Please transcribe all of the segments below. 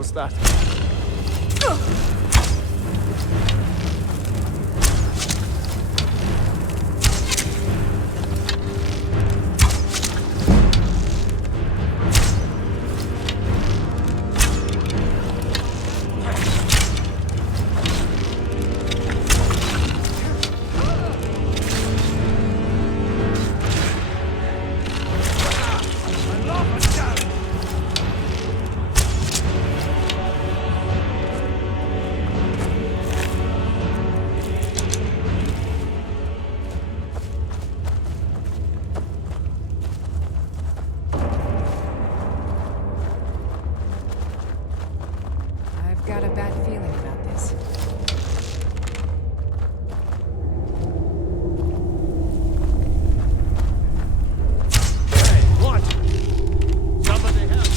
was that? Got a bad feeling about this. Hey, what? Somebody help!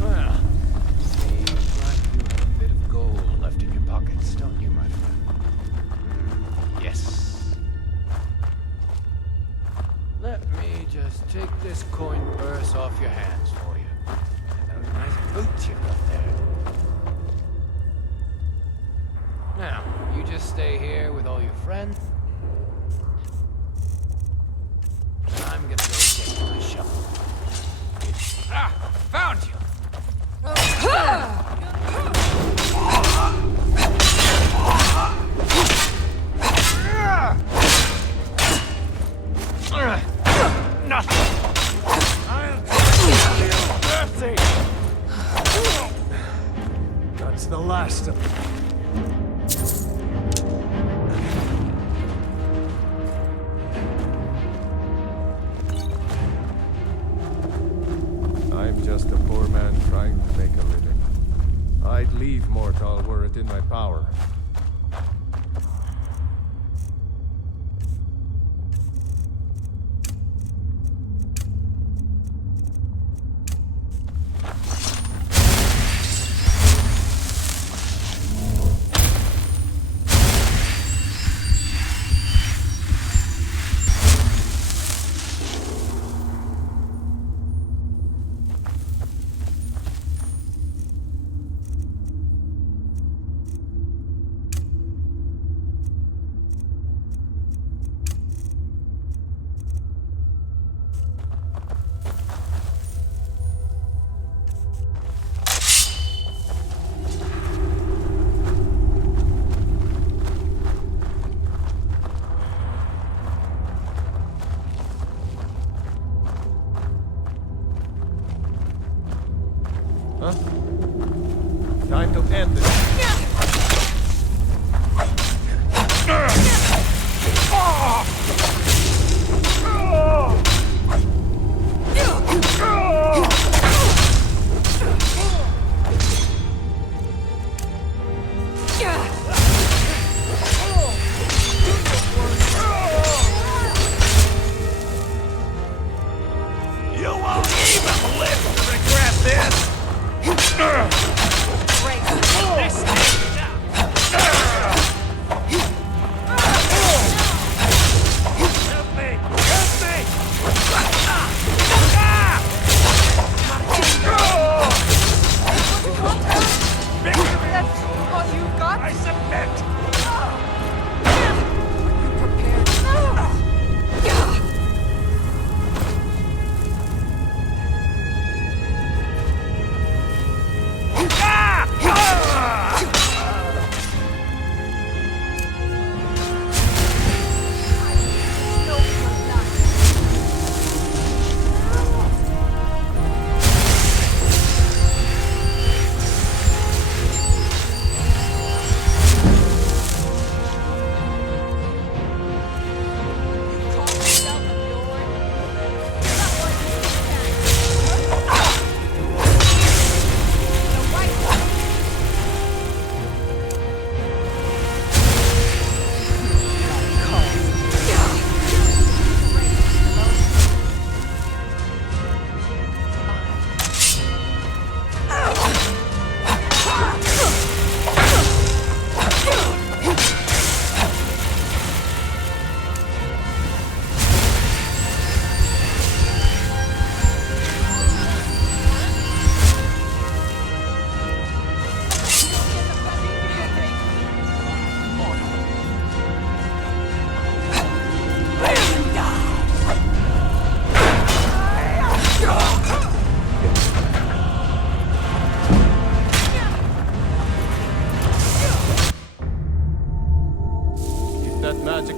Well, seems like you have a bit of gold left in your pockets, don't you, my friend? Yes. Let me just take this coin purse off your hands for you. And those nice boots you've got there. Now, you just stay here with all your friends. And I'm gonna go get my shovel. Ah! Found you! Nothing! I'll tell you mercy! That's the last of them. I'm just a poor man trying to make a living. I'd leave Mortal were it in my power.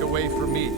away from me.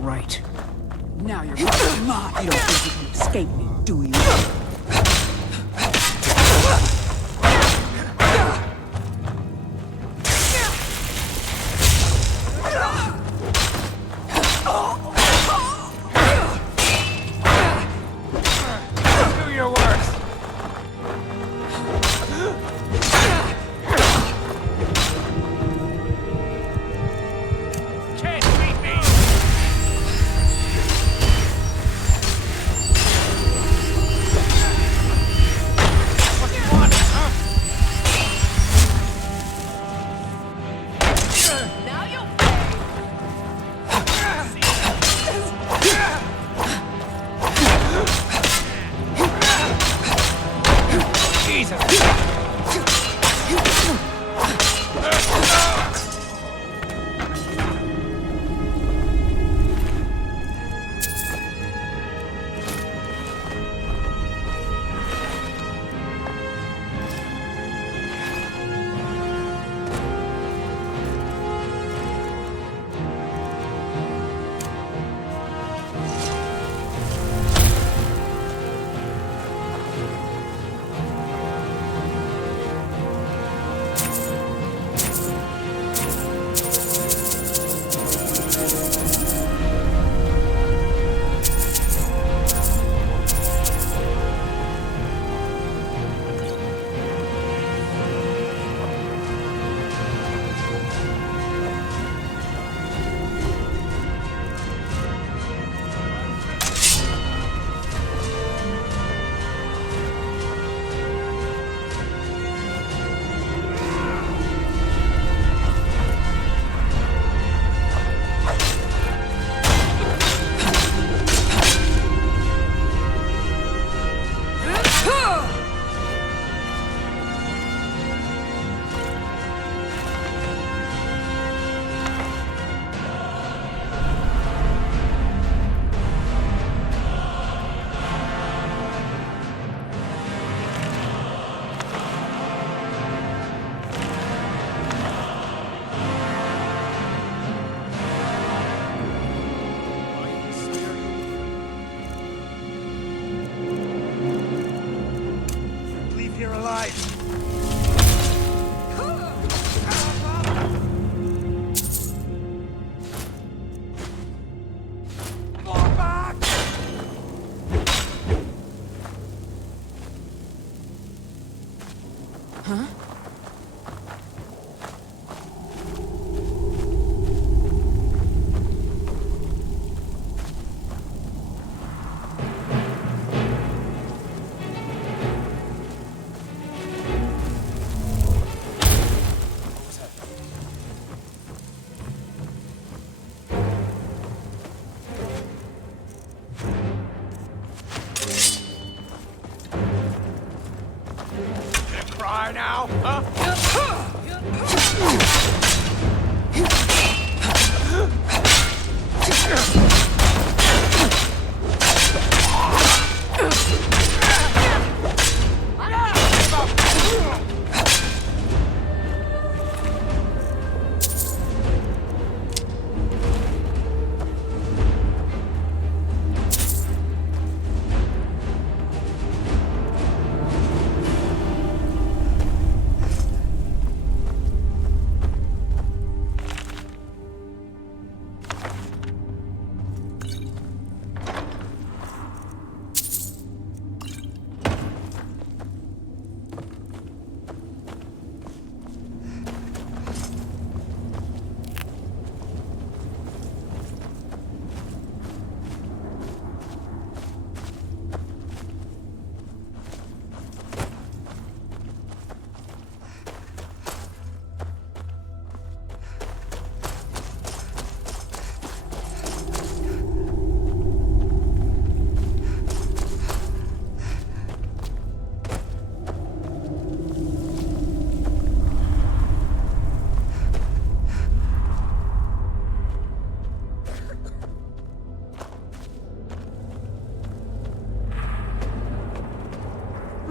Right. Now you're fucking mine. You don't think you can escape me, do you? Do your worst.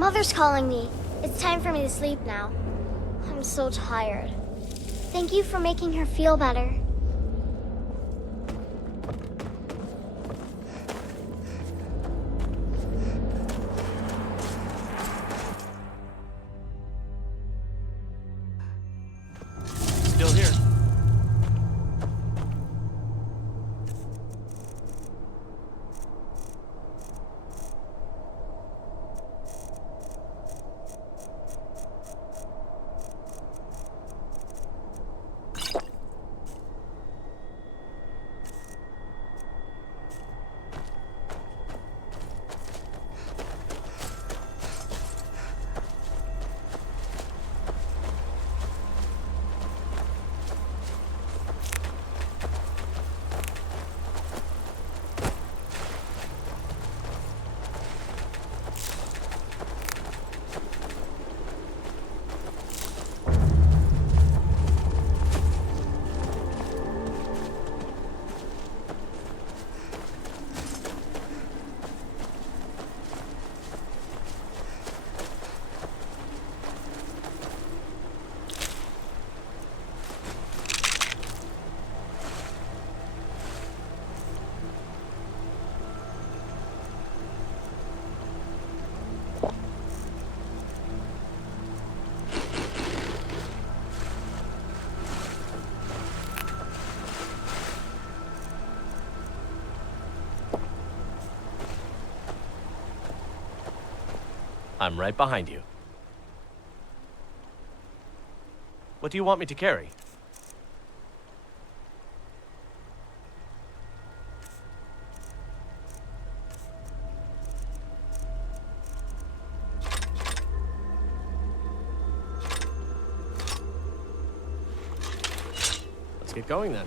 Mother's calling me. It's time for me to sleep now. I'm so tired. Thank you for making her feel better. Still here. I'm right behind you. What do you want me to carry? Let's get going then.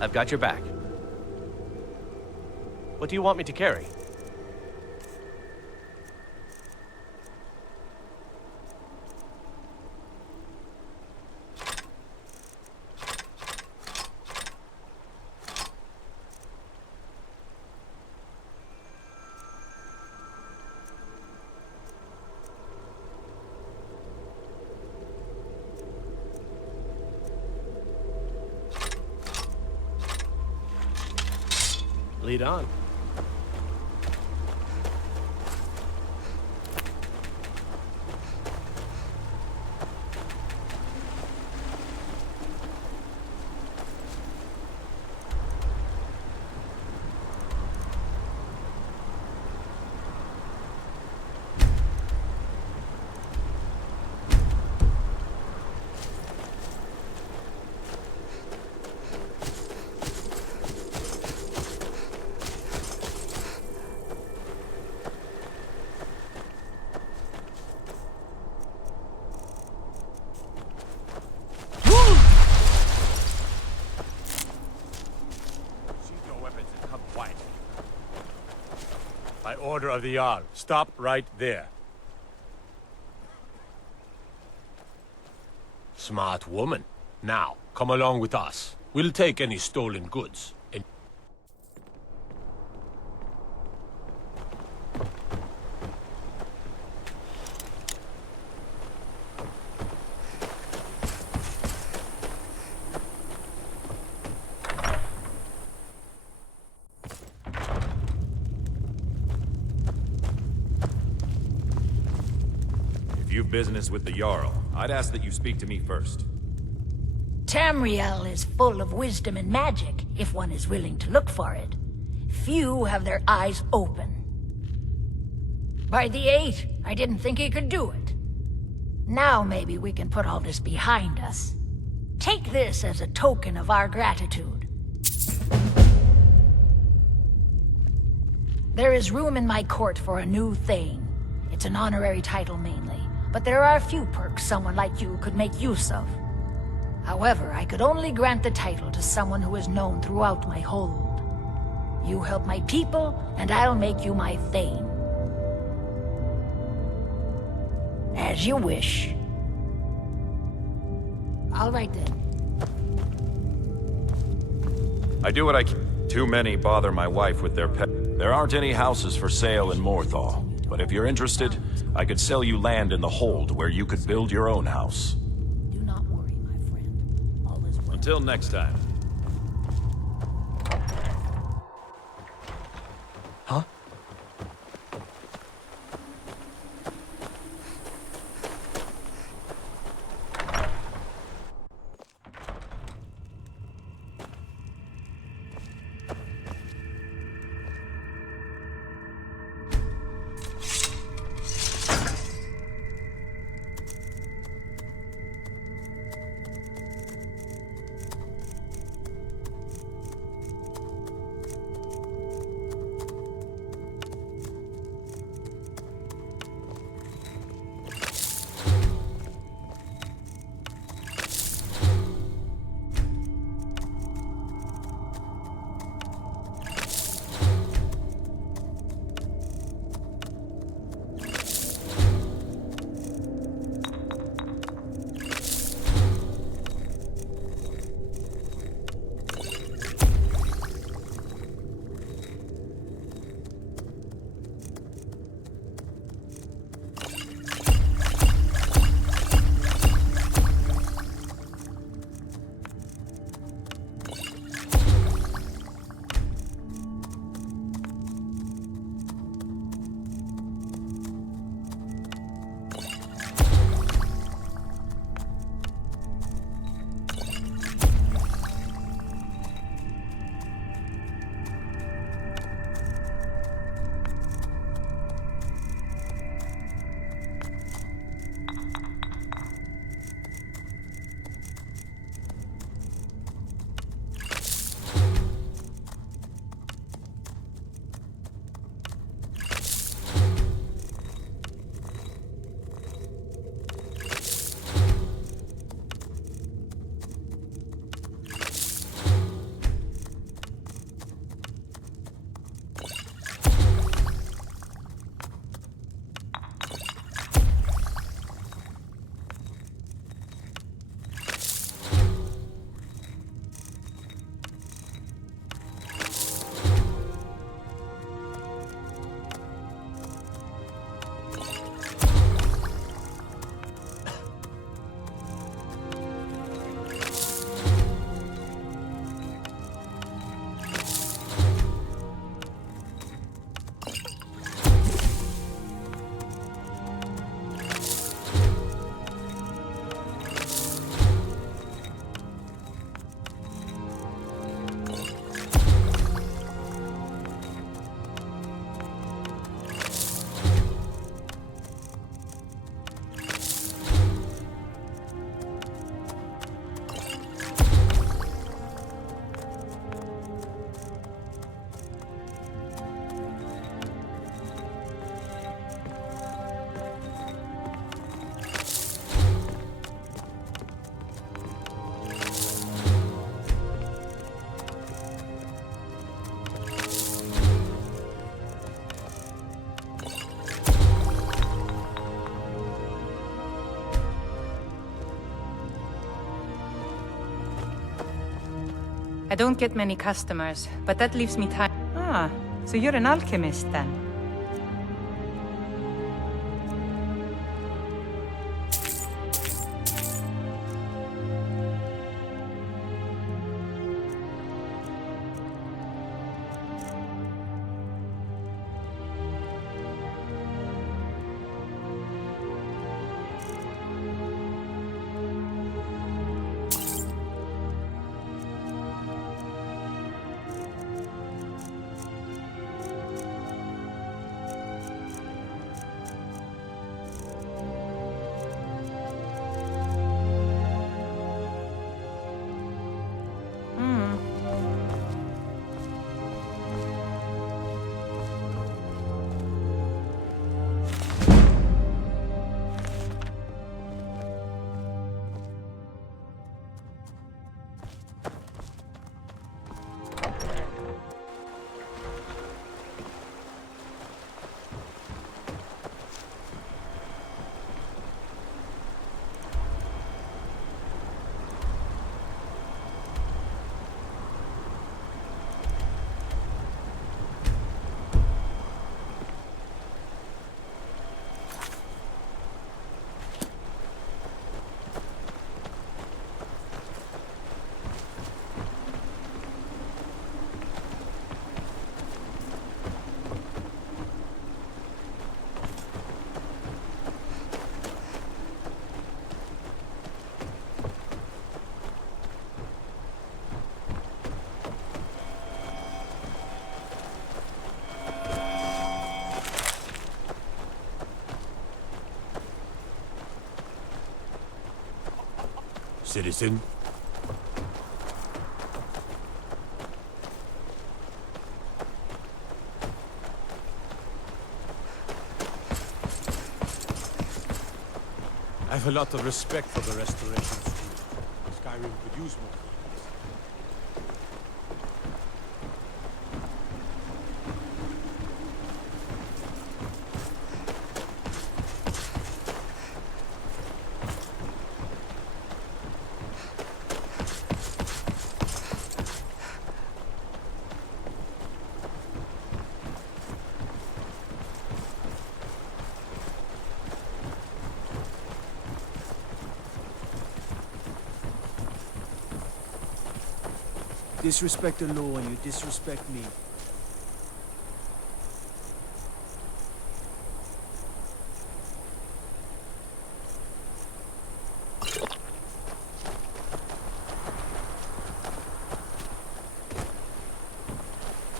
I've got your back. What do you want me to carry? Lead on. By order of the Jarl, stop right there. Smart woman. Now, come along with us. We'll take any stolen goods. And If you've business with the Jarl, I'd ask that you speak to me first. Tamriel is full of wisdom and magic, if one is willing to look for it. Few have their eyes open. By the 8, I didn't think he could do it. Now maybe we can put all this behind us. Take this as a token of our gratitude. There is room in my court for a new Thane. It's an honorary title mainly, but there are a few perks someone like you could make use of. However, I could only grant the title to someone who is known throughout my hold. You help my people, and I'll make you my Thane. As you wish. All right then. I do what I can. Too many bother my wife with their pet. There aren't any houses for sale in Morthal, but if you're interested, I could sell you land in the hold where you could build your own house. Do not worry, my friend. All is well. Until next time. Huh? I don't get many customers, but that leaves me time. Ah, so you're an alchemist then? citizen. I have a lot of respect for the Restoration School. Skyrim could use more. Disrespect the law and you disrespect me.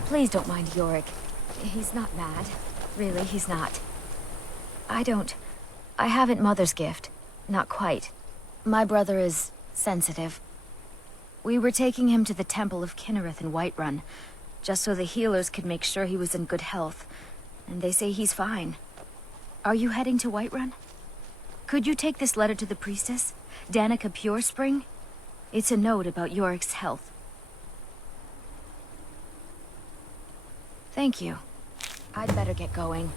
Please don't mind Yorick. He's not mad. Really, he's not. I haven't Mother's gift. Not quite. My brother is sensitive. We were taking him to the Temple of Kinnereth in Whiterun, just so the healers could make sure he was in good health. And they say he's fine. Are you heading to Whiterun? Could you take this letter to the priestess, Danica Purespring? It's a note about Yorick's health. Thank you. I'd better get going.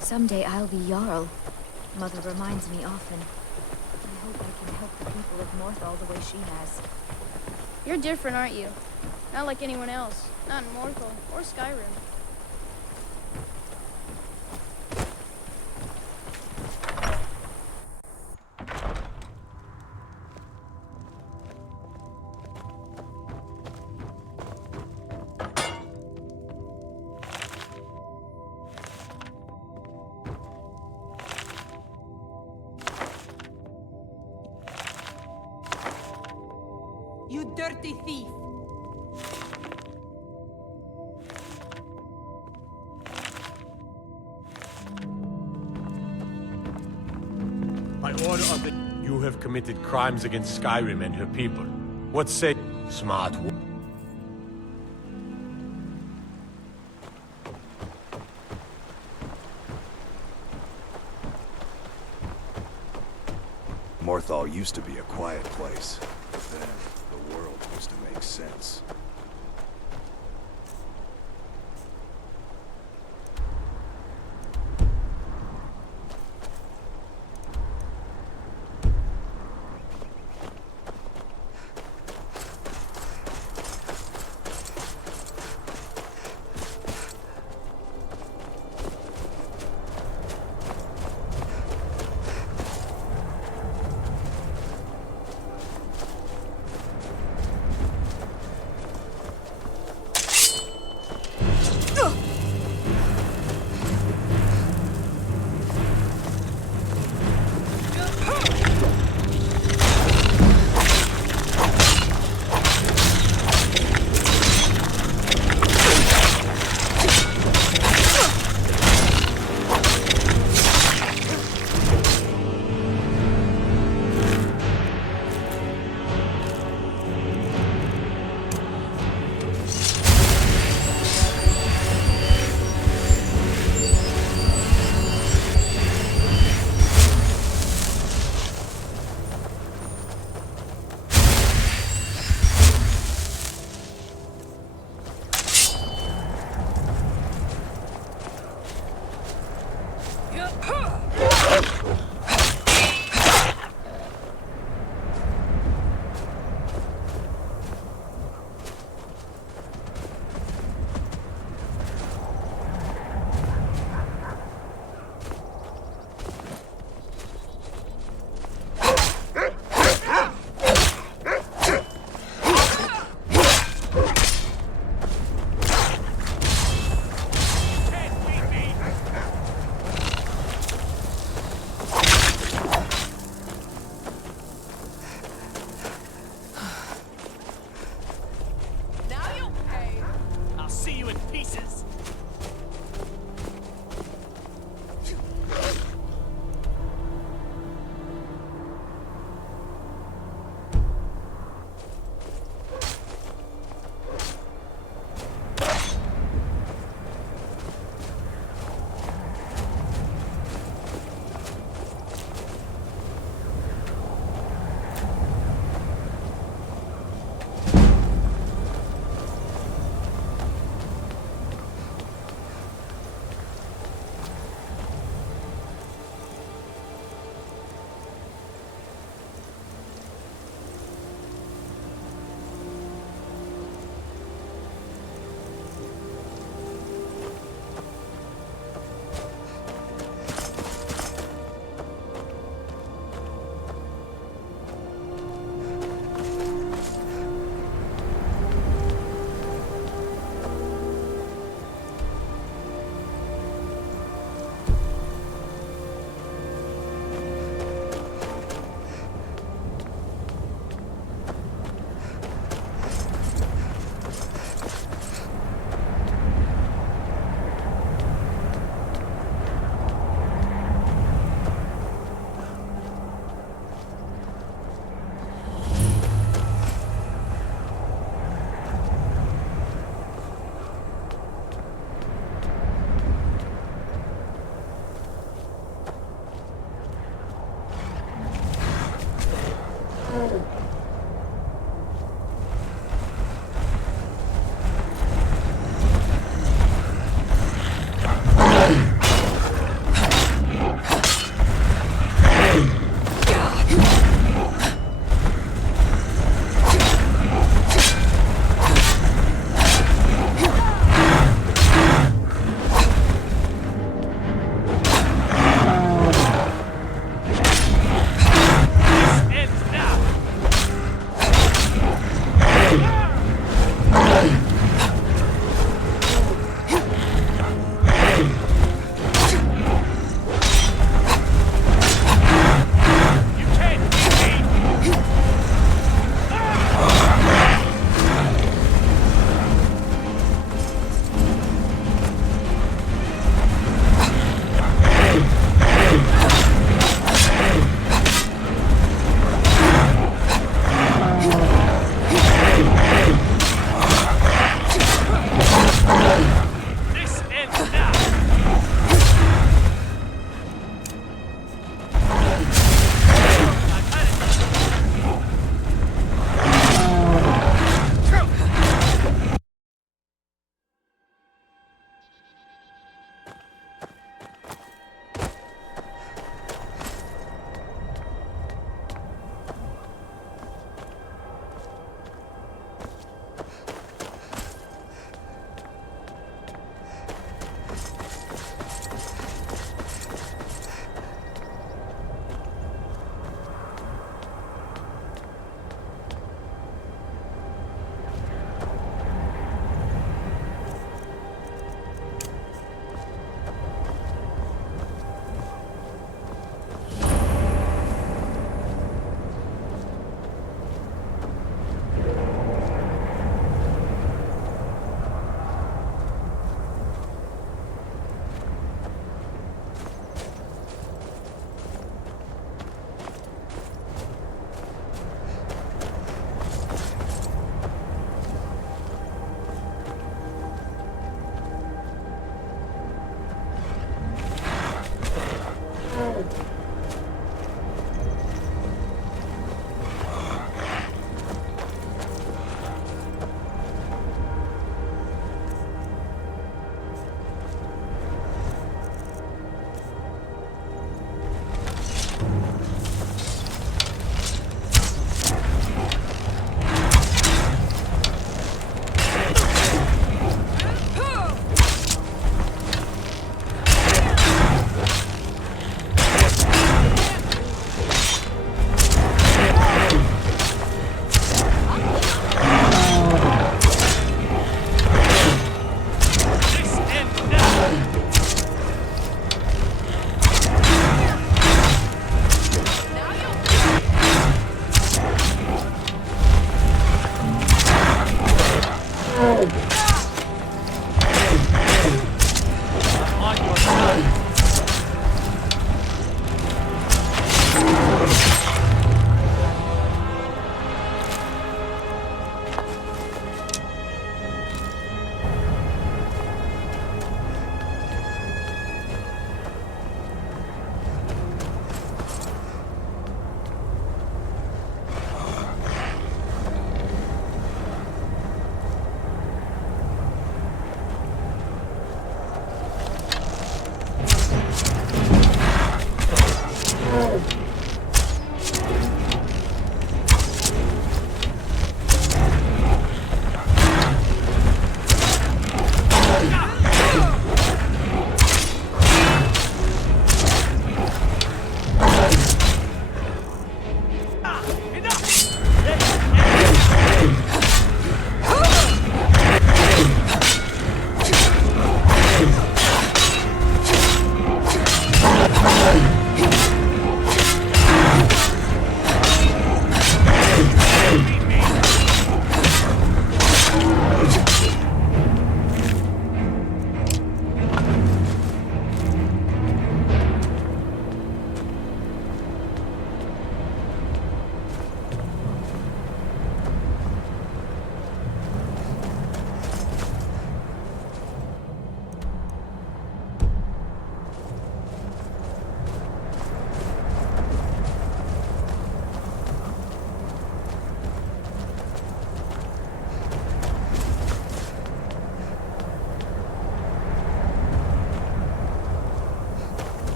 Someday I'll be Jarl. Mother reminds me often. I hope I can help the people of Morthal the way she has. You're different, aren't you? Not like anyone else. Not in Morthal or Skyrim. You dirty thief! By order of the... You have committed crimes against Skyrim and her people. What say... Smart... Morthal used to be a quiet place. Then, the world used to make sense.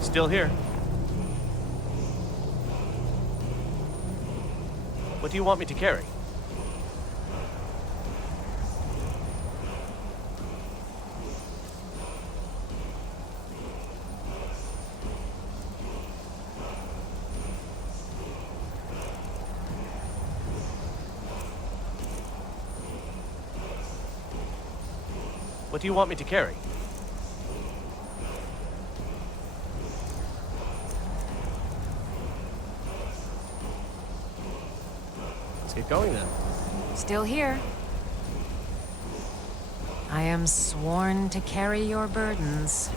Still here. What do you want me to carry? What do you want me to carry? Let's get going then. Still here. I am sworn to carry your burdens.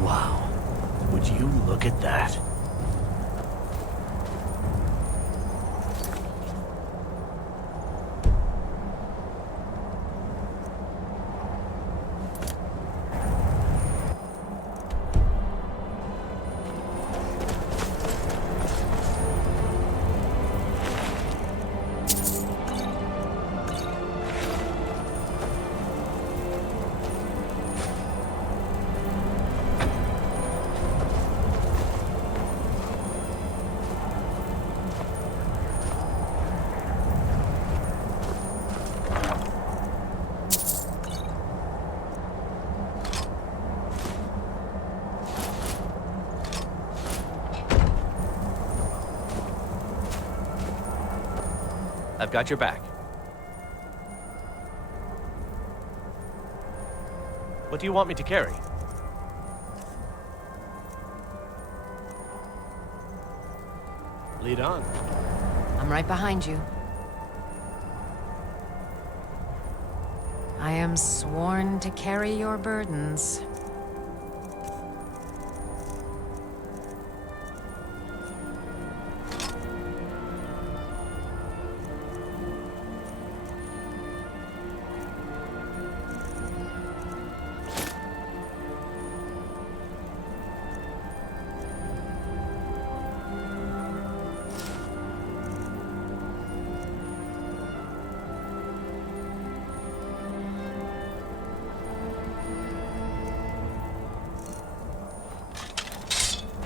Wow. Would you look at that? I've got your back. What do you want me to carry? Lead on. I'm right behind you. I am sworn to carry your burdens.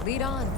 Lead on.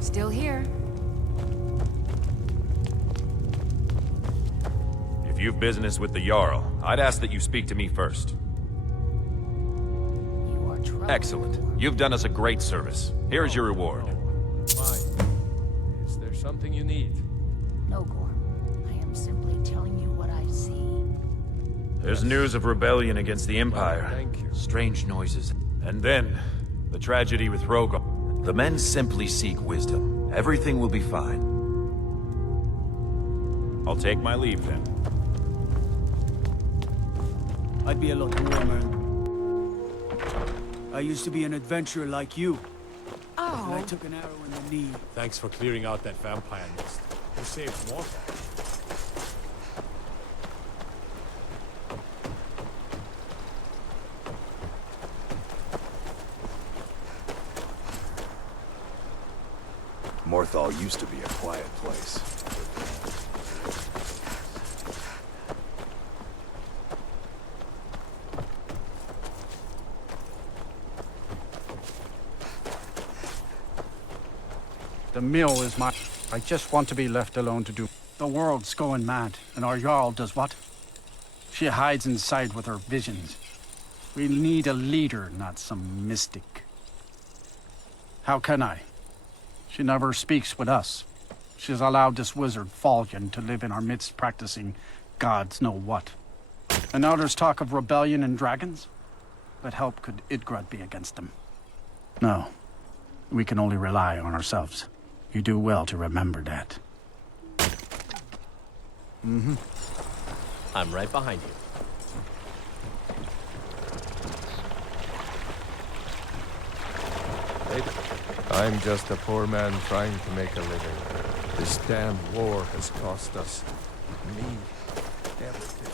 Still here. If you've business with the Jarl, I'd ask that you speak to me first. Excellent. You've done us a great service. Here's your reward. Fine. Is there something you need? No, Gorm. I am simply telling you what I see. There's news of rebellion against the Empire. Thank you. Strange noises. And then, The tragedy with Rogo. The men simply seek wisdom. Everything will be fine. I'll take my leave then. I'd be a lot warmer. I used to be an adventurer like you. And I took an arrow in the knee. Thanks for clearing out that vampire nest. You saved more. Morthal used to be a quiet place. The mill is my... I just want to be left alone to do... The world's going mad, and our Jarl does what? She hides inside with her visions. We need a leader, not some mystic. How can I? She never speaks with us. She's allowed this wizard, Falcon, to live in our midst practicing gods know what. And now there's talk of rebellion and dragons? What help could Idgrod be against them? No. We can only rely on ourselves. You do well to remember that. Mm-hmm. I'm right behind you. I'm just a poor man trying to make a living. This damn war has cost us, me, everything.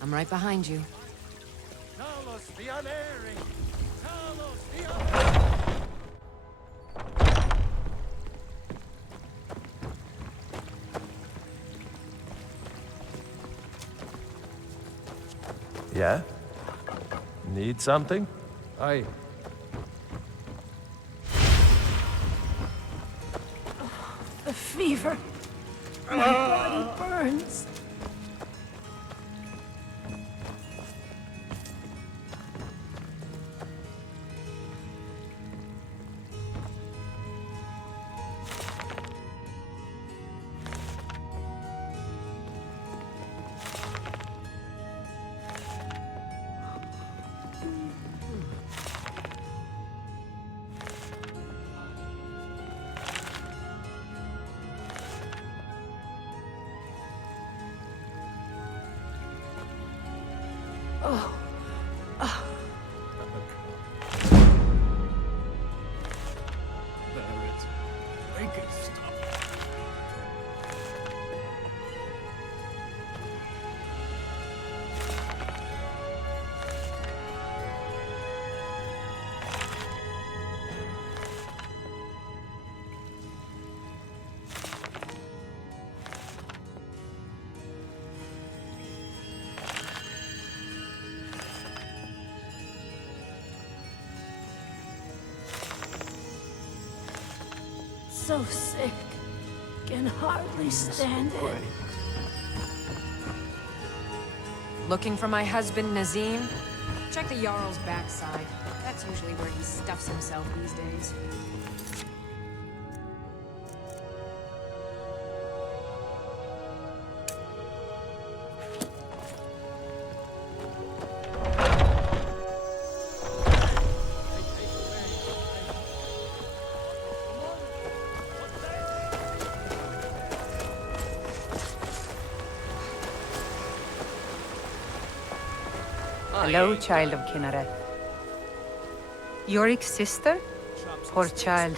I'm right behind you. Talos the unerring! Talos the unerring! Yeah? Need something? The fever. My body burns. So sick. Can hardly stand it. Looking for my husband, Nazim? Check the Jarl's backside. That's usually where he stuffs himself these days. Hello, child of Kinnereth. Yorick's sister? Poor child.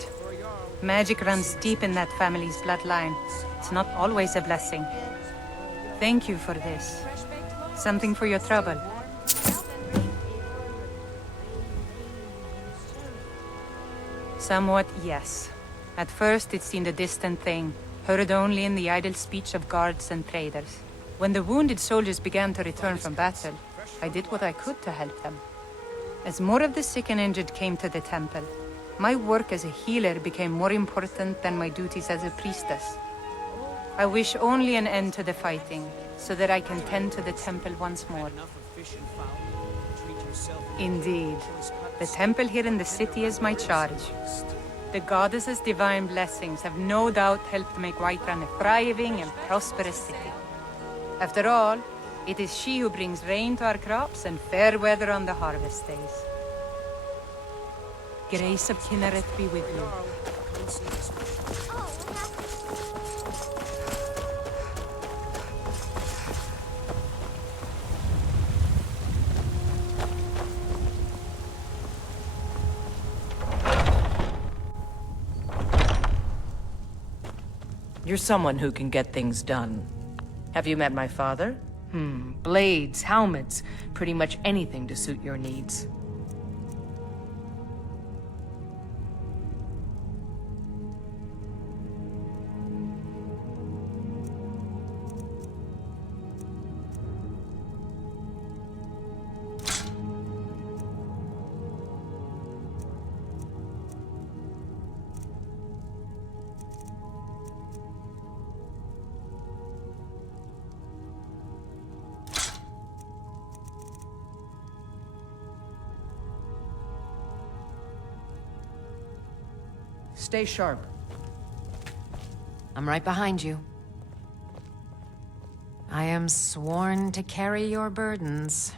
Magic runs deep in that family's bloodline. It's not always a blessing. Thank you for this. Something for your trouble. Somewhat, yes. At first, it seemed a distant thing, heard only in the idle speech of guards and traders. When the wounded soldiers began to return from battle, I did what I could to help them. As more of the sick and injured came to the temple, my work as a healer became more important than my duties as a priestess. I wish only an end to the fighting, so that I can tend to the temple once more. Indeed, the temple here in the city is my charge. The goddess's divine blessings have no doubt helped make Whiterun a thriving and prosperous city. After all, it is she who brings rain to our crops and fair weather on the harvest days. Grace of Kinnereth be with you. You're someone who can get things done. Have you met my father? Blades, helmets, pretty much anything to suit your needs. Stay sharp. I'm right behind you. I am sworn to carry your burdens.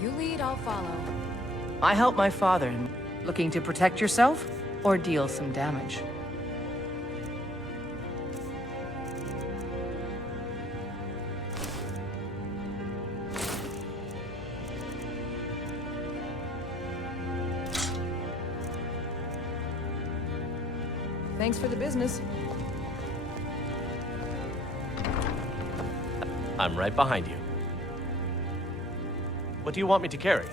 You lead, I'll follow. I helped my father. Looking to protect yourself or deal some damage? Thanks for the business. I'm right behind you. What do you want me to carry?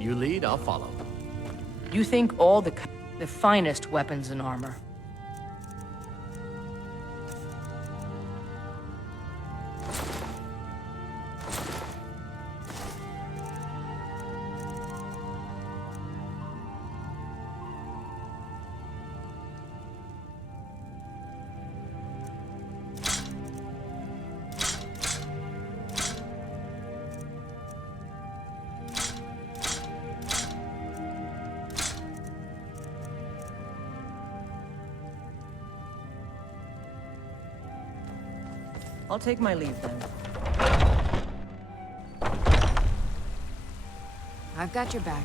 You lead, I'll follow. You think all the finest weapons and armor. I'll take my leave then. I've got your back.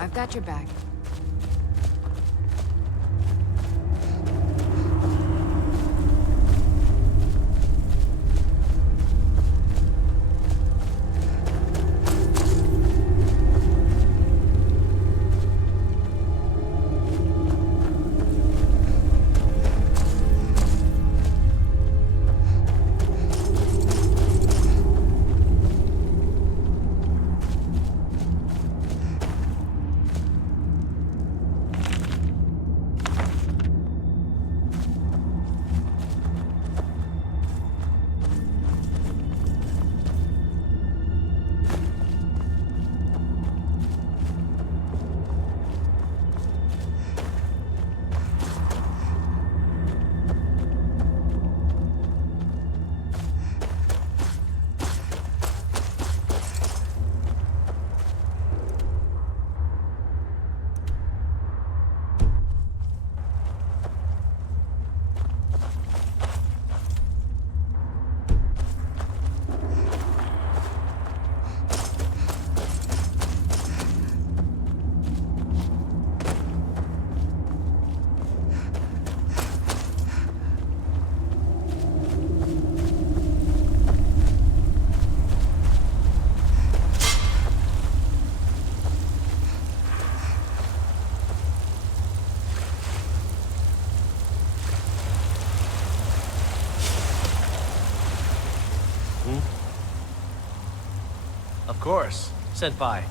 I've got your back. Of course. Senpai,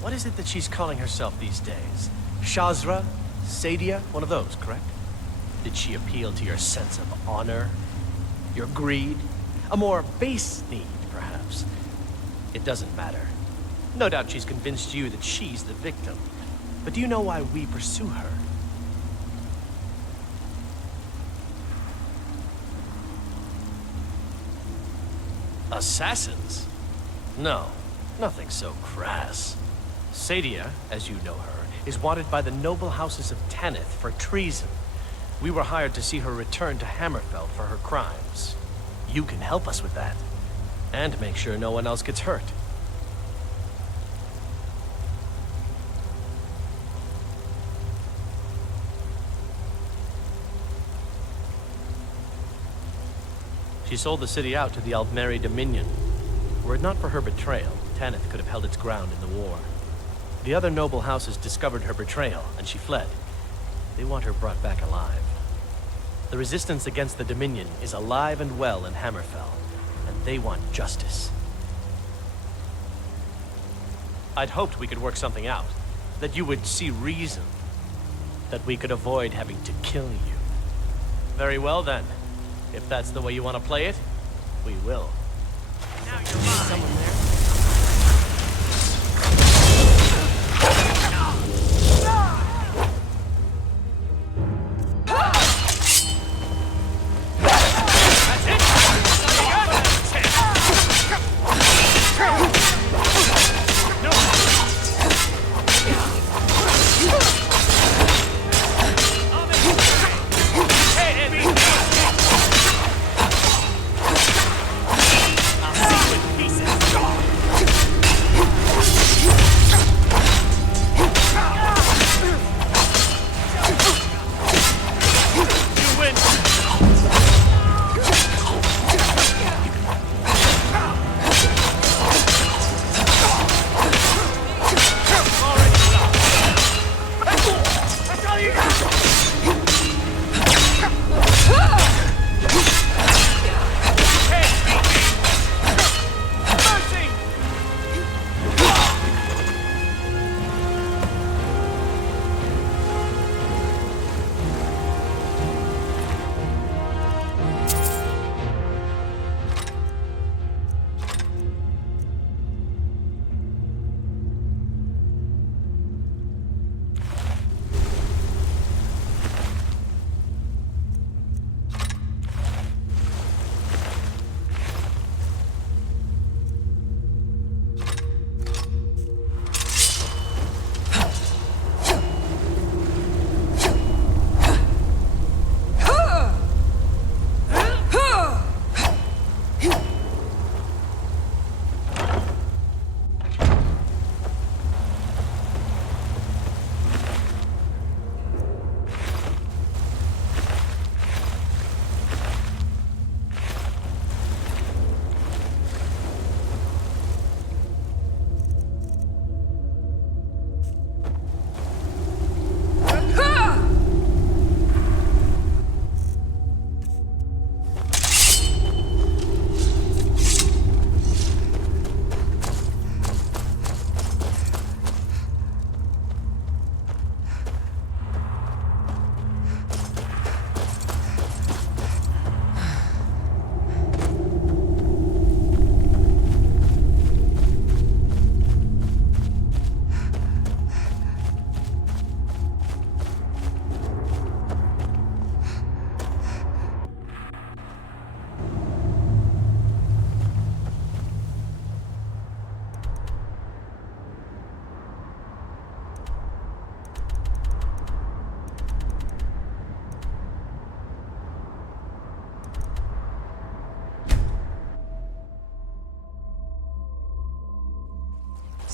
what is it that she's calling herself these days? Shazra? Sadia? One of those, correct? Did she appeal to your sense of honor? Your greed? A more base need, perhaps? It doesn't matter. No doubt she's convinced you that she's the victim. But do you know why we pursue her? Assassins? No, nothing so crass. Sadia, as you know her, is wanted by the noble houses of Tanith for treason. We were hired to see her return to Hammerfell for her crimes. You can help us with that. And make sure no one else gets hurt. She sold the city out to the Aldmeri Dominion. Were it not for her betrayal, Tanith could have held its ground in the war. The other noble houses discovered her betrayal, and she fled. They want her brought back alive. The resistance against the Dominion is alive and well in Hammerfell, and they want justice. I'd hoped we could work something out, that you would see reason, that we could avoid having to kill you. Very well then. If that's the way you want to play it, we will. Now you're mine. Someone there? Pieces.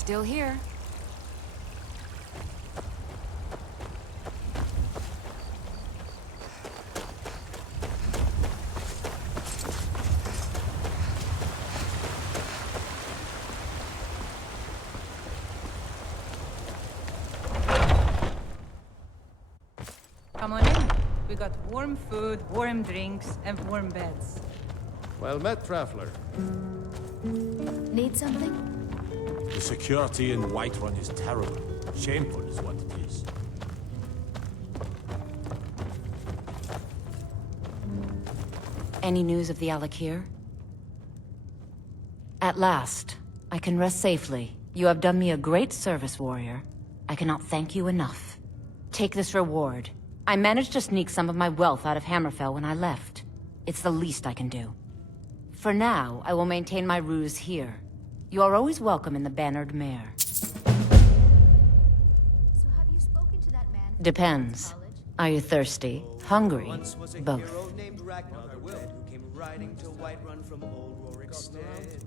Still here. Come on in. We got warm food, warm drinks, and warm beds. Well met, traveler. Need something? The security in Whiterun is terrible. Shameful is what it is. Any news of the Alakir? At last, I can rest safely. You have done me a great service, warrior. I cannot thank you enough. Take this reward. I managed to sneak some of my wealth out of Hammerfell when I left. It's the least I can do. For now, I will maintain my ruse here. You are always welcome in the Bannered Mare. So have you spoken to that man? Depends. Are you thirsty? Hungry? Both. Who came riding to Whiterun from old Rorikstead.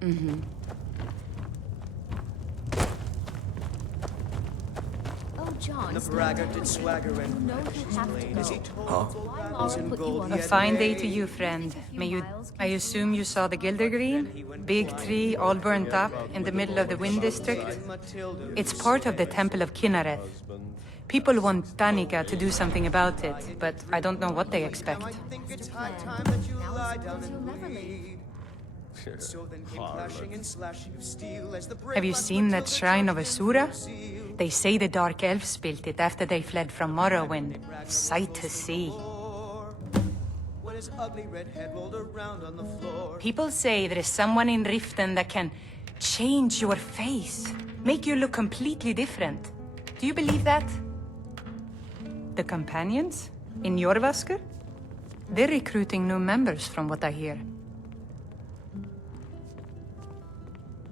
Oh, John. The braggart did swagger and No, you have to go. as he told A fine day to you, friend. I assume you saw the Gildergreen? Big tree, all burnt up, in the middle of the Wind District? It's part of the Temple of Kinnereth. People want Danica to do something about it, but I don't know what they expect. it's high time that you lie down and bleed. So then came clashing and slashing of steel as the Have you seen that shrine of Asura? They say the Dark Elves built it after they fled from Morrowind. Sight to see. when his ugly red head rolled around on the floor. People say there is someone in Riften that can change your face, make you look completely different. Do you believe that? The companions? In Jorvaskr? They're recruiting new members from what I hear.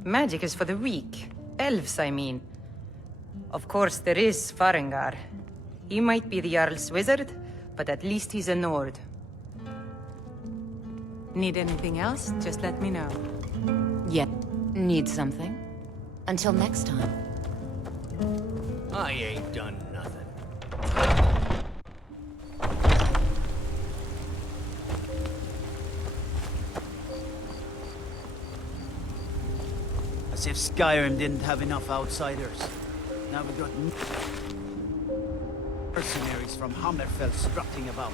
Magic is for the weak. Elves, I mean. Of course, there is Farengar. He might be the Jarl's wizard, but at least he's a Nord. Need anything else? Just let me know. Yeah. Need something? Until next time. I ain't done nothing. As if Skyrim didn't have enough outsiders. Now we've got mercenaries from Hammerfell strutting about.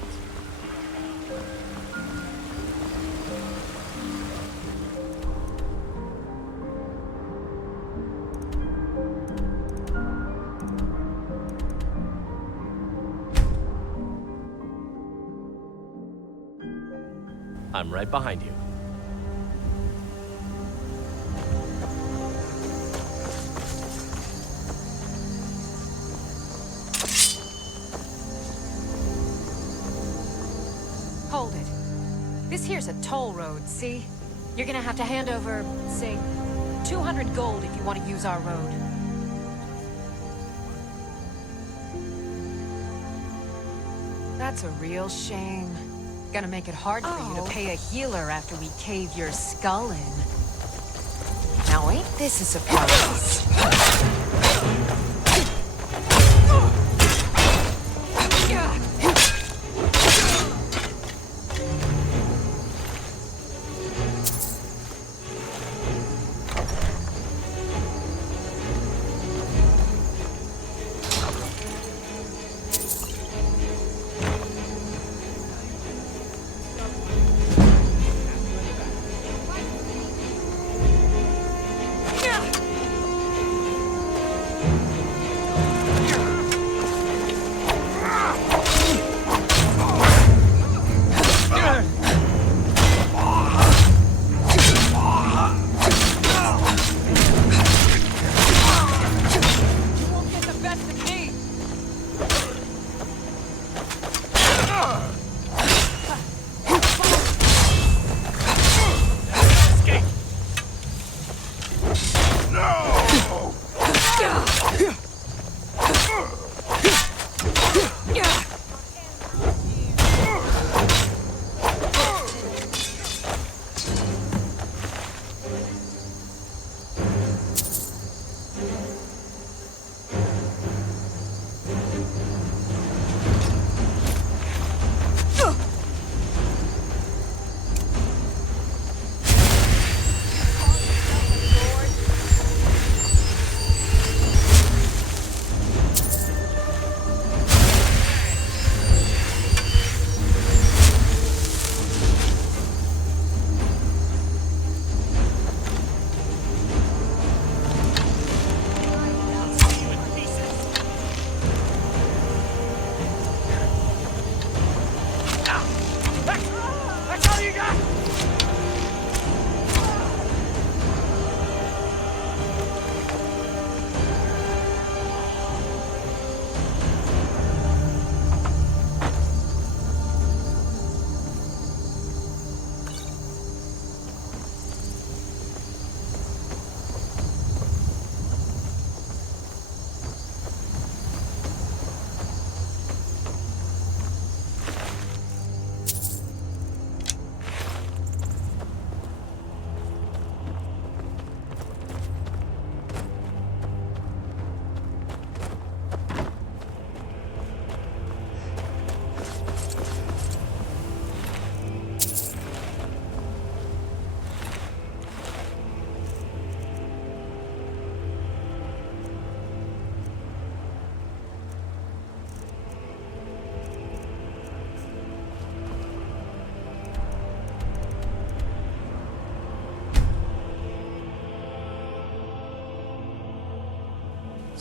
I'm right behind you. Hold it. This here's a toll road, see? You're gonna have to hand over, say, 200 gold if you want to use our road. That's a real shame. Gonna make it hard for you to pay a healer after we cave your skull in. Now ain't this a surprise?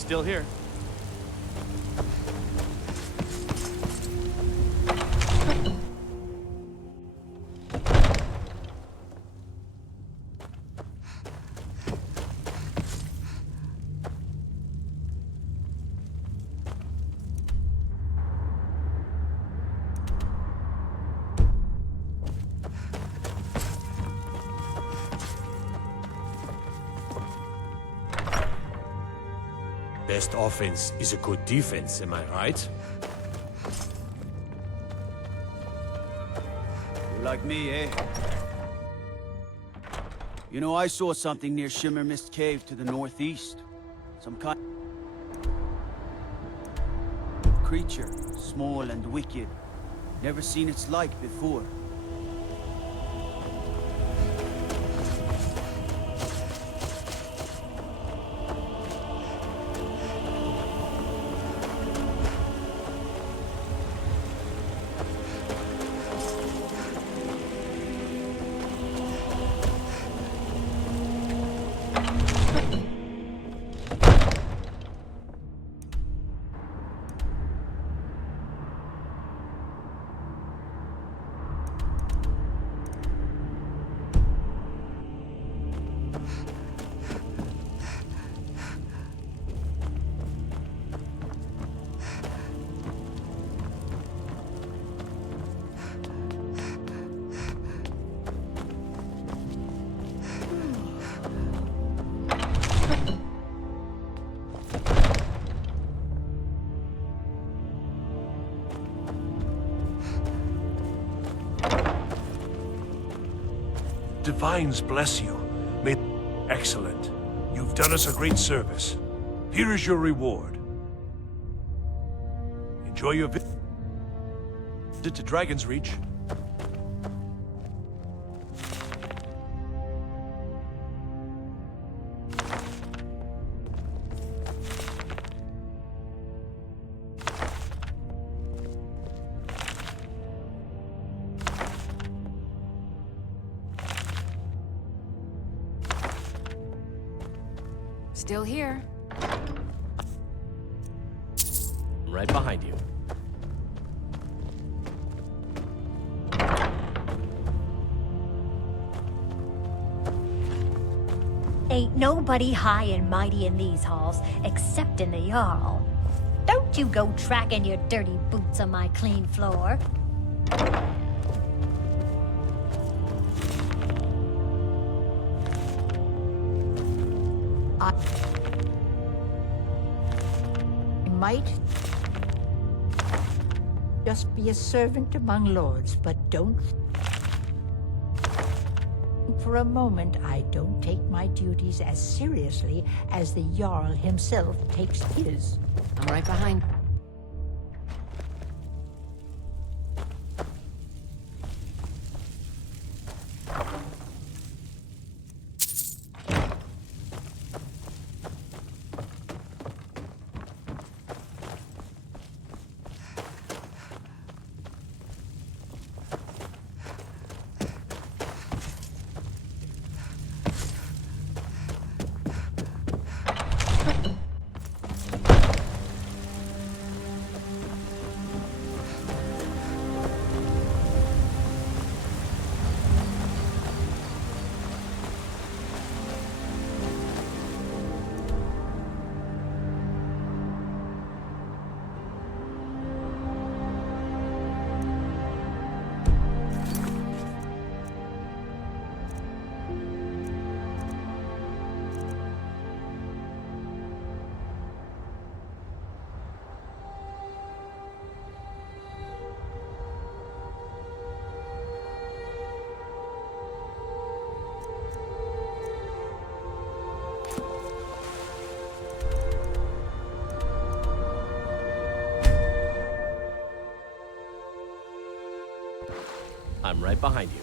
Still here. Best offense is a good defense, am I right? You're like me, eh? You know, I saw something near Shimmer Mist Cave to the northeast. Some kind of creature, small and wicked. Never seen its like before. Divines bless you. May excellent. You've done us a great service. Here is your reward. Enjoy your visit to Dragon's Reach. Still here. Right behind you. Ain't nobody high and mighty in these halls, except in the Jarl. Don't you go tracking your dirty boots on my clean floor. I might just be a servant among lords, but don't for a moment I don't take my duties as seriously as the Jarl himself takes his. I'm right behind. I'm right behind you.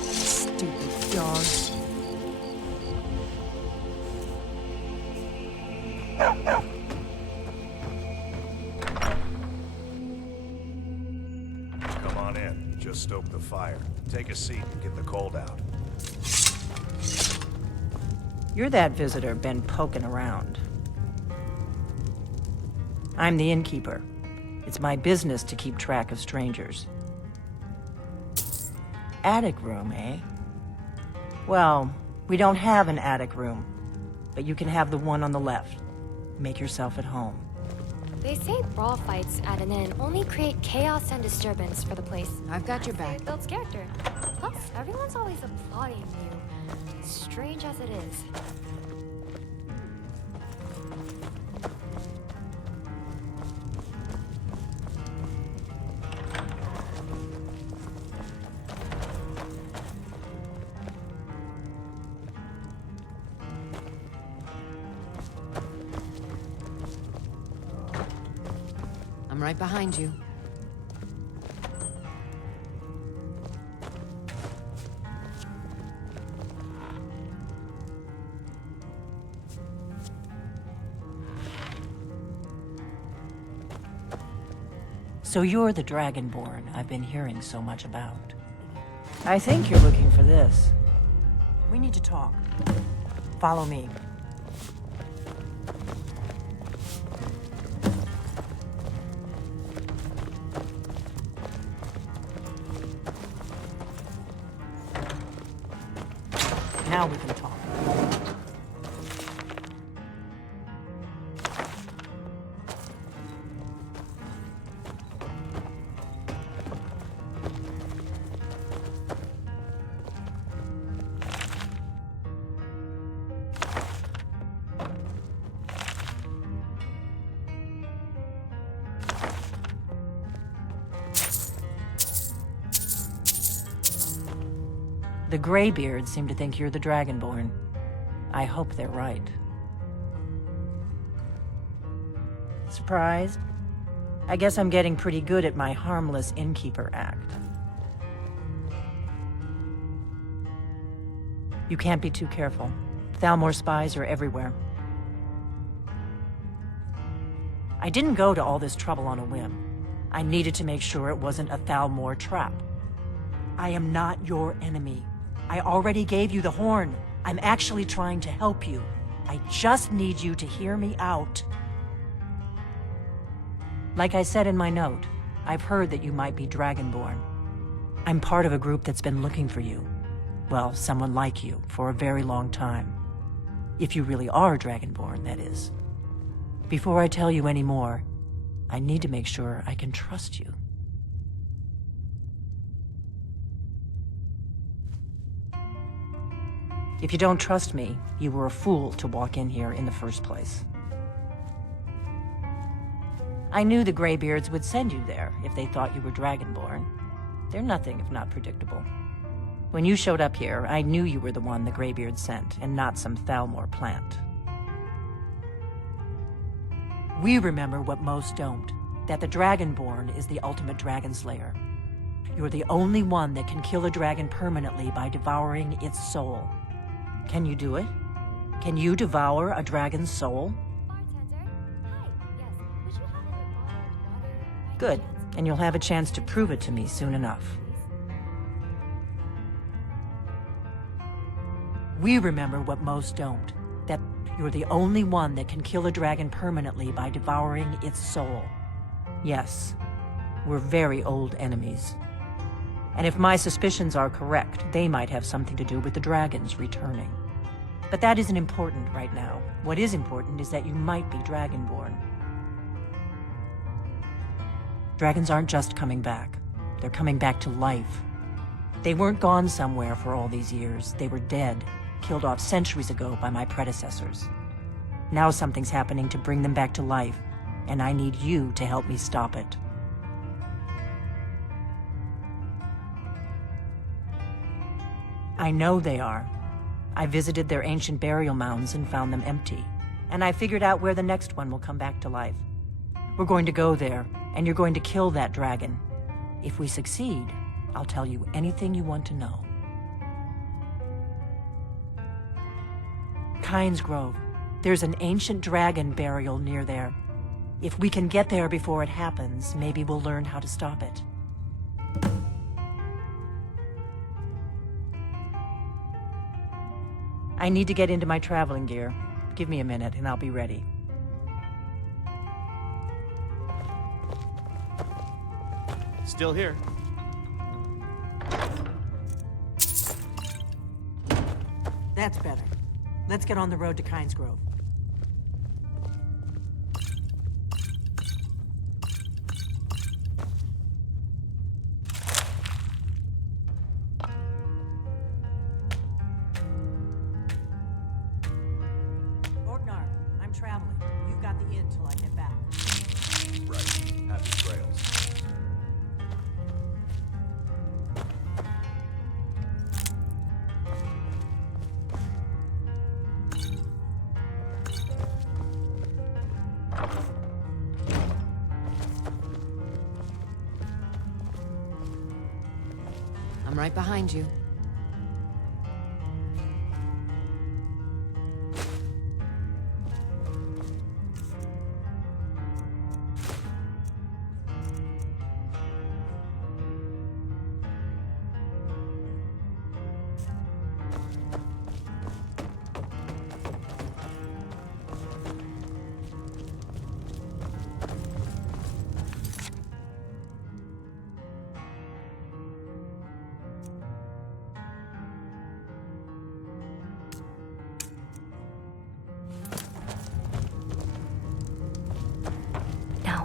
Stupid dog. Come on in. Just stoke the fire. Take a seat and get the cold out. You're that visitor been poking around. I'm the innkeeper. It's my business to keep track of strangers. Attic room, eh? Well, we don't have an attic room, but you can have the one on the left. Make yourself at home. They say brawl fights at an inn only create chaos and disturbance for the place. I've got your back. It builds character. Plus, everyone's always applauding you. Strange as it is. I'm right behind you. So you're the Dragonborn I've been hearing so much about. I think you're looking for this. We need to talk. Follow me. Now we can talk. The Greybeards seem to think you're the Dragonborn. I hope they're right. Surprised? I guess I'm getting pretty good at my harmless innkeeper act. You can't be too careful. Thalmor spies are everywhere. I didn't go to all this trouble on a whim. I needed to make sure it wasn't a Thalmor trap. I am not your enemy. I already gave you the horn. I'm actually trying to help you. I just need you to hear me out. Like I said in my note, I've heard that you might be Dragonborn. I'm part of a group that's been looking for you. Well, someone like you, for a very long time. If you really are Dragonborn, that is. Before I tell you any more, I need to make sure I can trust you. If you don't trust me, you were a fool to walk in here in the first place. I knew the Greybeards would send you there if they thought you were Dragonborn. They're nothing if not predictable. When you showed up here, I knew you were the one the Greybeards sent, and not some Thalmor plant. We remember what most don't, that the Dragonborn is the ultimate dragon slayer. You're the only one that can kill a dragon permanently by devouring its soul. Can you do it? Can you devour a dragon's soul? Good, and you'll have a chance to prove it to me soon enough. We remember what most don't, that you're the only one that can kill a dragon permanently by devouring its soul. Yes, we're very old enemies. And if my suspicions are correct, they might have something to do with the dragons returning. But that isn't important right now. What is important is that you might be Dragonborn. Dragons aren't just coming back. They're coming back to life. They weren't gone somewhere for all these years. They were dead, killed off centuries ago by my predecessors. Now something's happening to bring them back to life, and I need you to help me stop it. I know they are. I visited their ancient burial mounds and found them empty. And I figured out where the next one will come back to life. We're going to go there, and you're going to kill that dragon. If we succeed, I'll tell you anything you want to know. Kynes Grove. There's an ancient dragon burial near there. If we can get there before it happens, maybe we'll learn how to stop it. I need to get into my traveling gear. Give me a minute and I'll be ready. Still here. That's better. Let's get on the road to Kynes Grove. Orknar, I'm traveling. You've got the inn till I get back. Right. Happy trails. I'm right behind you.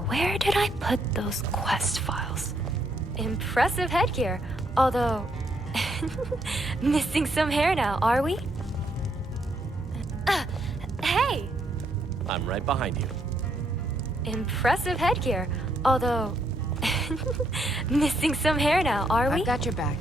Where did I put those quest files? Impressive headgear, although missing some hair now, are we? Hey! I'm right behind you. Impressive headgear, although missing some hair now, are we? I've got your back.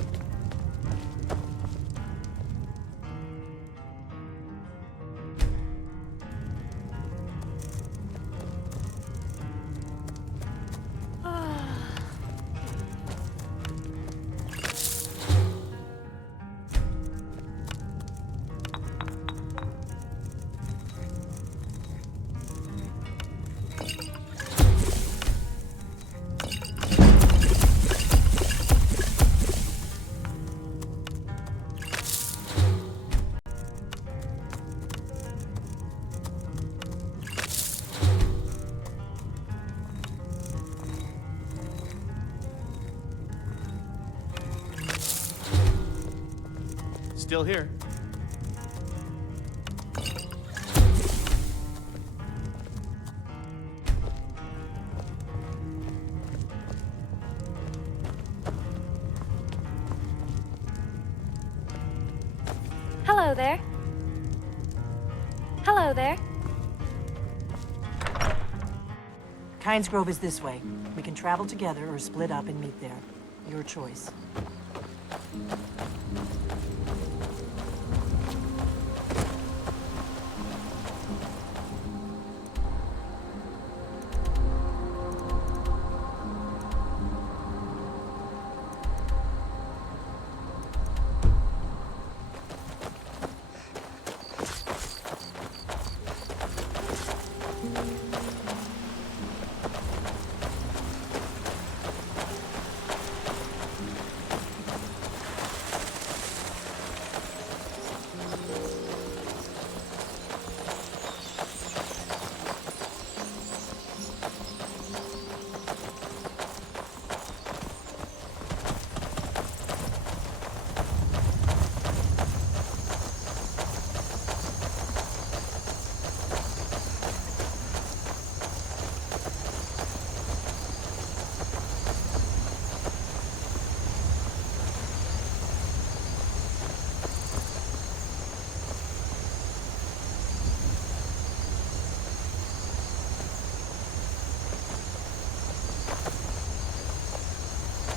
Still here. Hello there. Hello there. Kynes Grove is this way. We can travel together or split up and meet there. Your choice.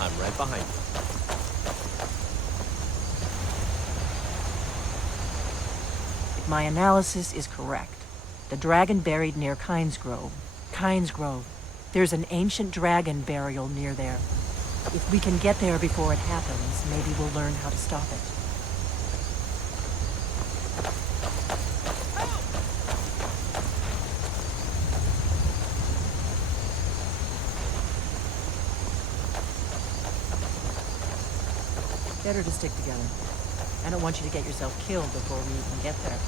I'm right behind you. If my analysis is correct, the dragon buried near Kynes Grove. Kynes Grove. There's an ancient dragon burial near there. If we can get there before it happens, maybe we'll learn how to stop it. Better to stick together. I don't want you to get yourself killed before we even get there.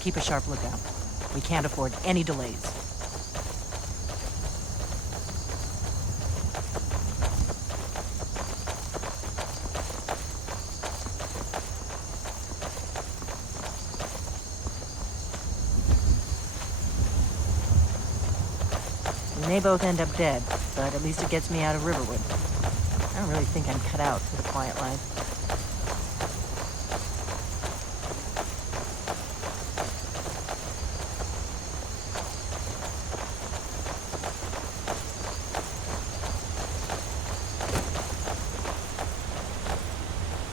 Keep a sharp lookout. We can't afford any delays. We may both end up dead, but at least it gets me out of Riverwood. I don't really think I'm cut out for the quiet life.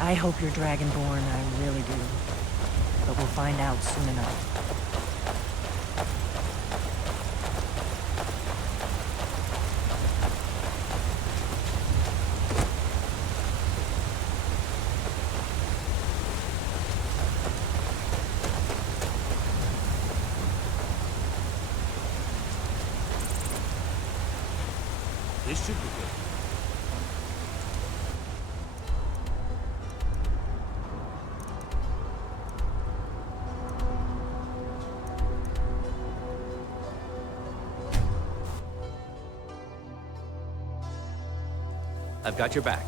I hope you're Dragonborn, I really do. But we'll find out soon enough. This should be good. I've got your back.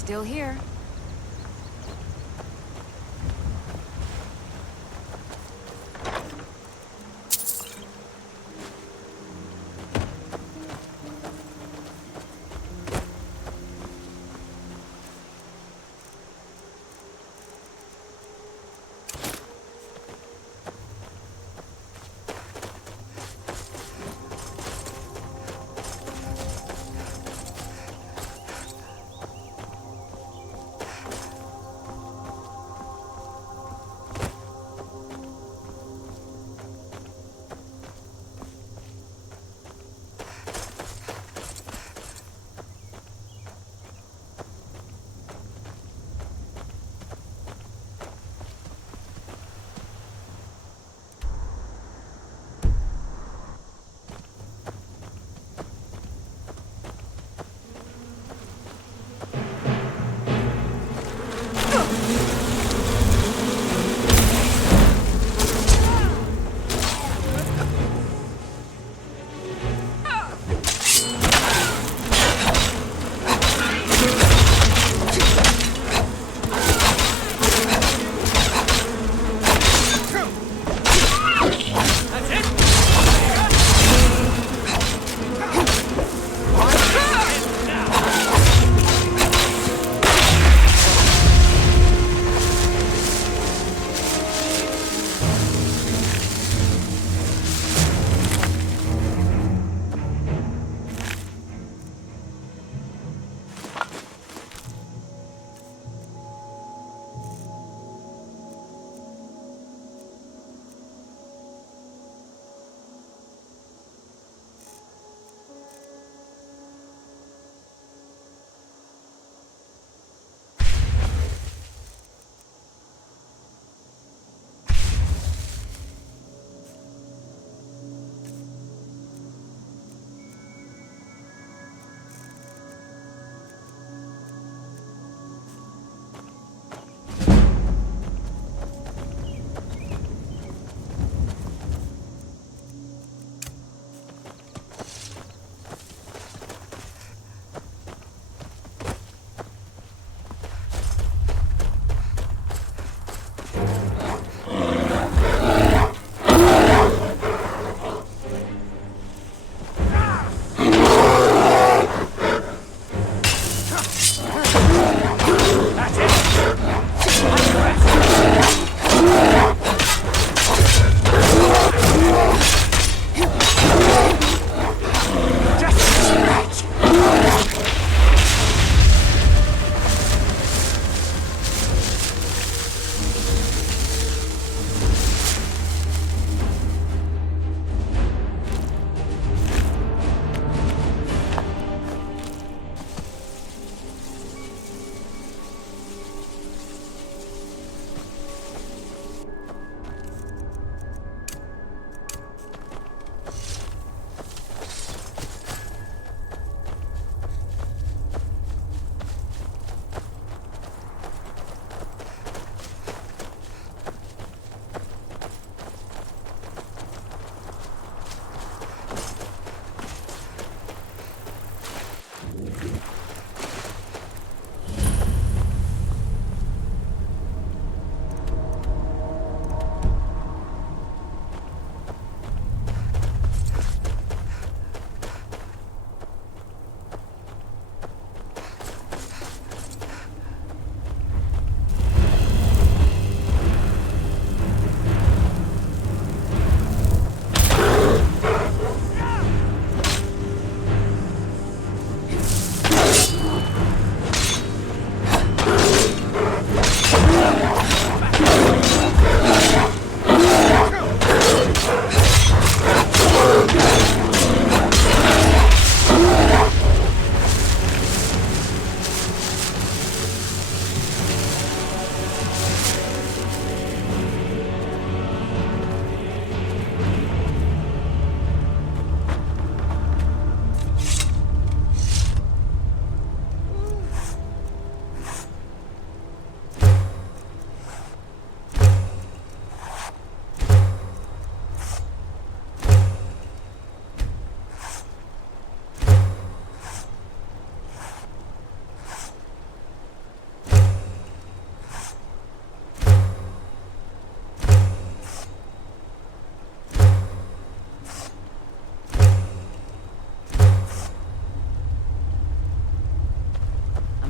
Still here.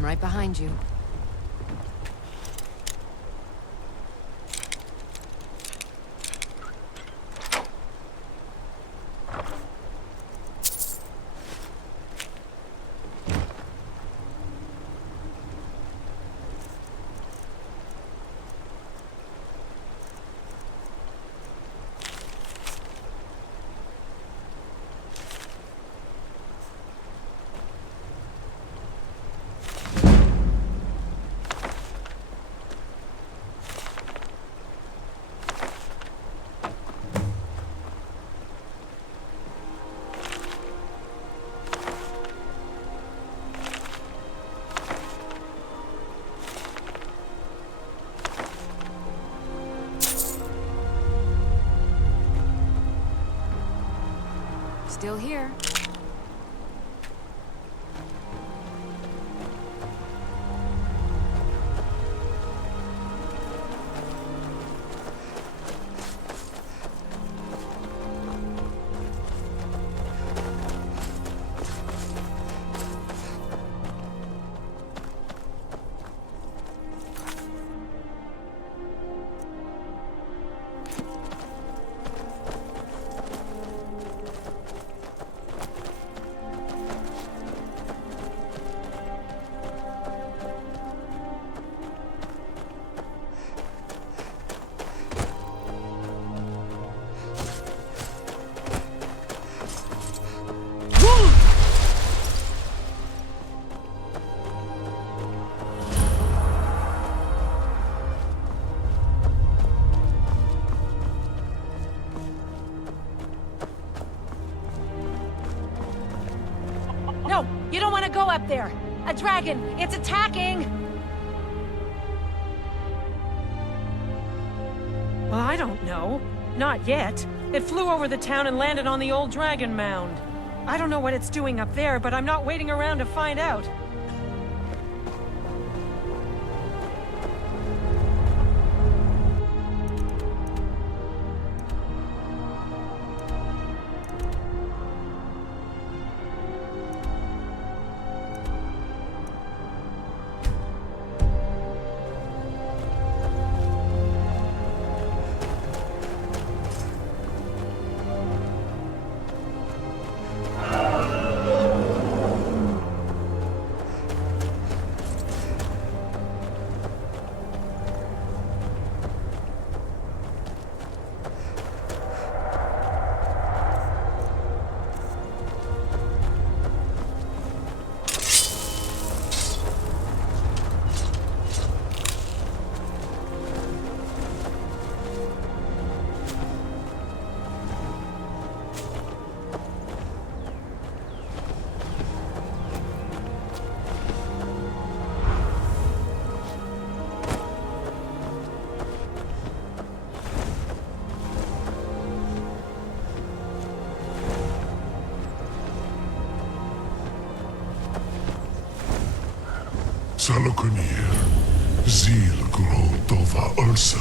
I'm right behind you. Still here. No, you don't want to go up there. A dragon, it's attacking! Well, I don't know. Not yet. It flew over the town and landed on the old dragon mound. I don't know what it's doing up there, but I'm not waiting around to find out. 샬록니어를 이드그로드와 얼사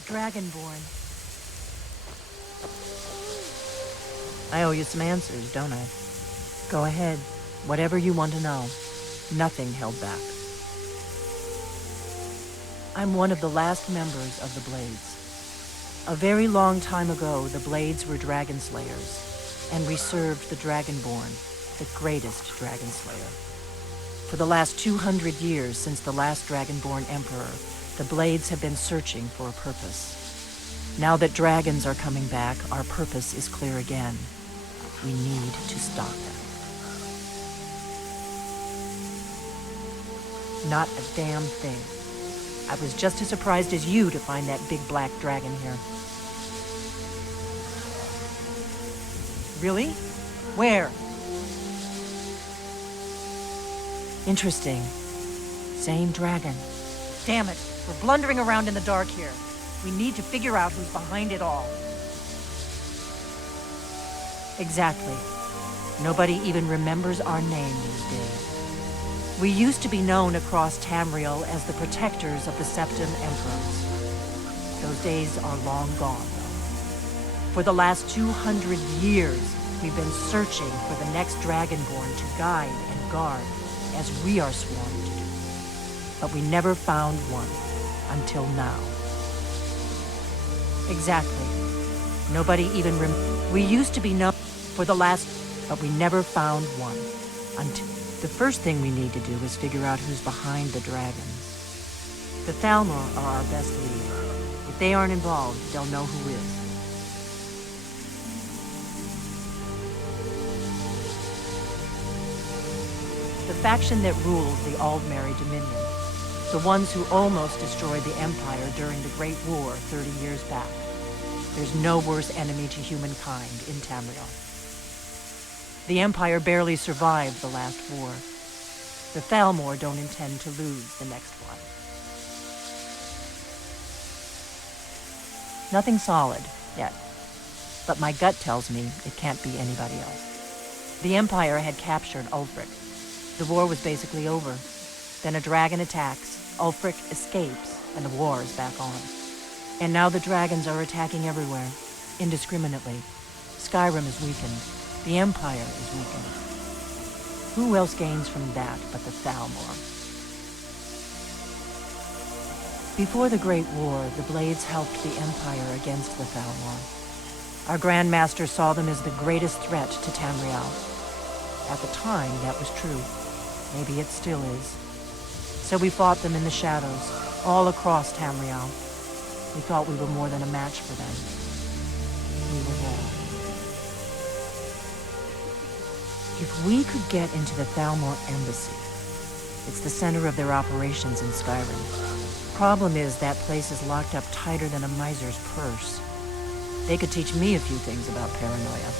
Dragonborn. I owe you some answers, don't I? Go ahead. Whatever you want to know. Nothing held back. I'm one of the last members of the Blades. A very long time ago, the Blades were dragon slayers, and we served the Dragonborn, the greatest dragon slayer. For the last 200 years since the last Dragonborn Emperor, the Blades have been searching for a purpose. Now that dragons are coming back, our purpose is clear again. We need to stop them. Not a damn thing. I was just as surprised as you to find that big black dragon here. Really? Where? Interesting. Same dragon. Damn it. We're blundering around in the dark here. We need to figure out who's behind it all. Exactly. Nobody even remembers our name these days. We used to be known across Tamriel as the protectors of the Septim Emperors. Those days are long gone, though. For the last 200 years, we've been searching for the next Dragonborn to guide and guard, as we are sworn to do. But we never found one, until now. Exactly. Nobody even we used to be known for the last, but we never found one, until... The first thing we need to do is figure out who's behind the dragons. The Thalmor are our best lead. If they aren't involved, they'll know who is. The faction that rules the Aldmeri Dominion. The ones who almost destroyed the Empire during the Great War 30 years back. There's no worse enemy to humankind in Tamriel. The Empire barely survived the last war. The Thalmor don't intend to lose the next one. Nothing solid, yet. But my gut tells me it can't be anybody else. The Empire had captured Ulfric. The war was basically over. Then a dragon attacks, Ulfric escapes, and the war is back on. And now the dragons are attacking everywhere, indiscriminately. Skyrim is weakened. The Empire is weakened. Who else gains from that but the Thalmor? Before the Great War, the Blades helped the Empire against the Thalmor. Our Grand Master saw them as the greatest threat to Tamriel. At the time, that was true. Maybe it still is. So we fought them in the shadows, all across Tamriel. We thought we were more than a match for them. We were wrong. If we could get into the Thalmor embassy, it's the center of their operations in Skyrim. Problem is, that place is locked up tighter than a miser's purse. They could teach me a few things about paranoia.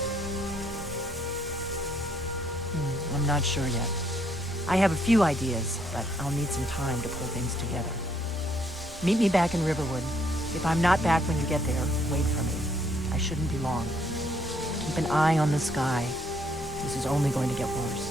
I'm not sure yet. I have a few ideas, but I'll need some time to pull things together. Meet me back in Riverwood. If I'm not back when you get there, wait for me. I shouldn't be long. Keep an eye on the sky. This is only going to get worse.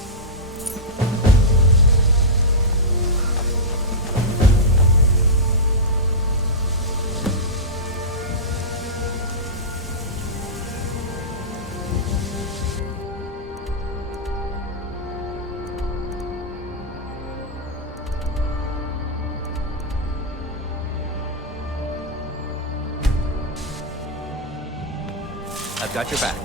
I've got your back.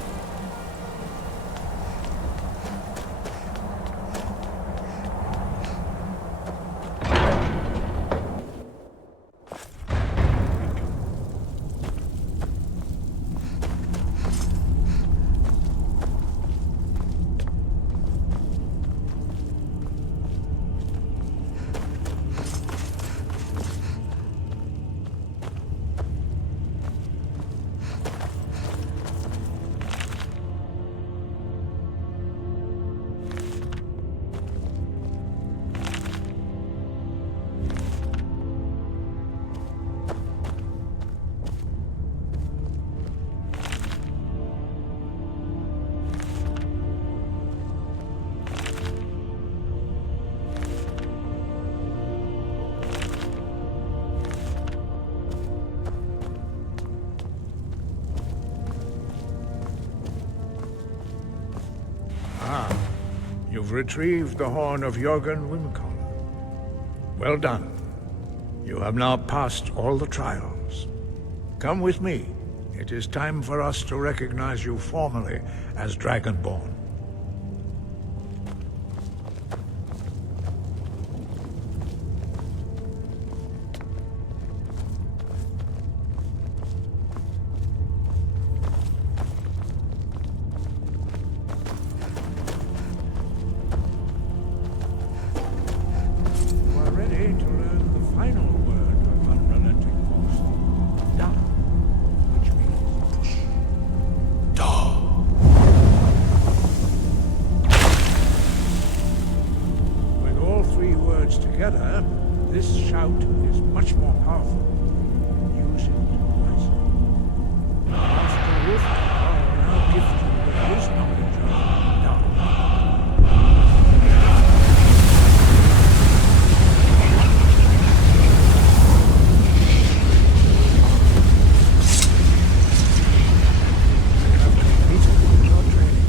You've retrieved the horn of Jörgen Wimkoll. Well done. You have now passed all the trials. Come with me. It is time for us to recognize you formally as Dragonborn. Together, this shout is much more powerful. Use it wisely. Master Wolfgar will now gift you with his knowledge of You have completed your training,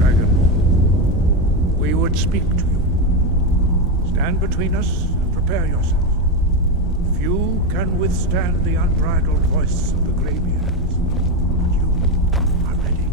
Dragonborn. We would speak to you. Stand between us and prepare yourself. Few can withstand the unbridled voice of the Greybeards, but you are ready.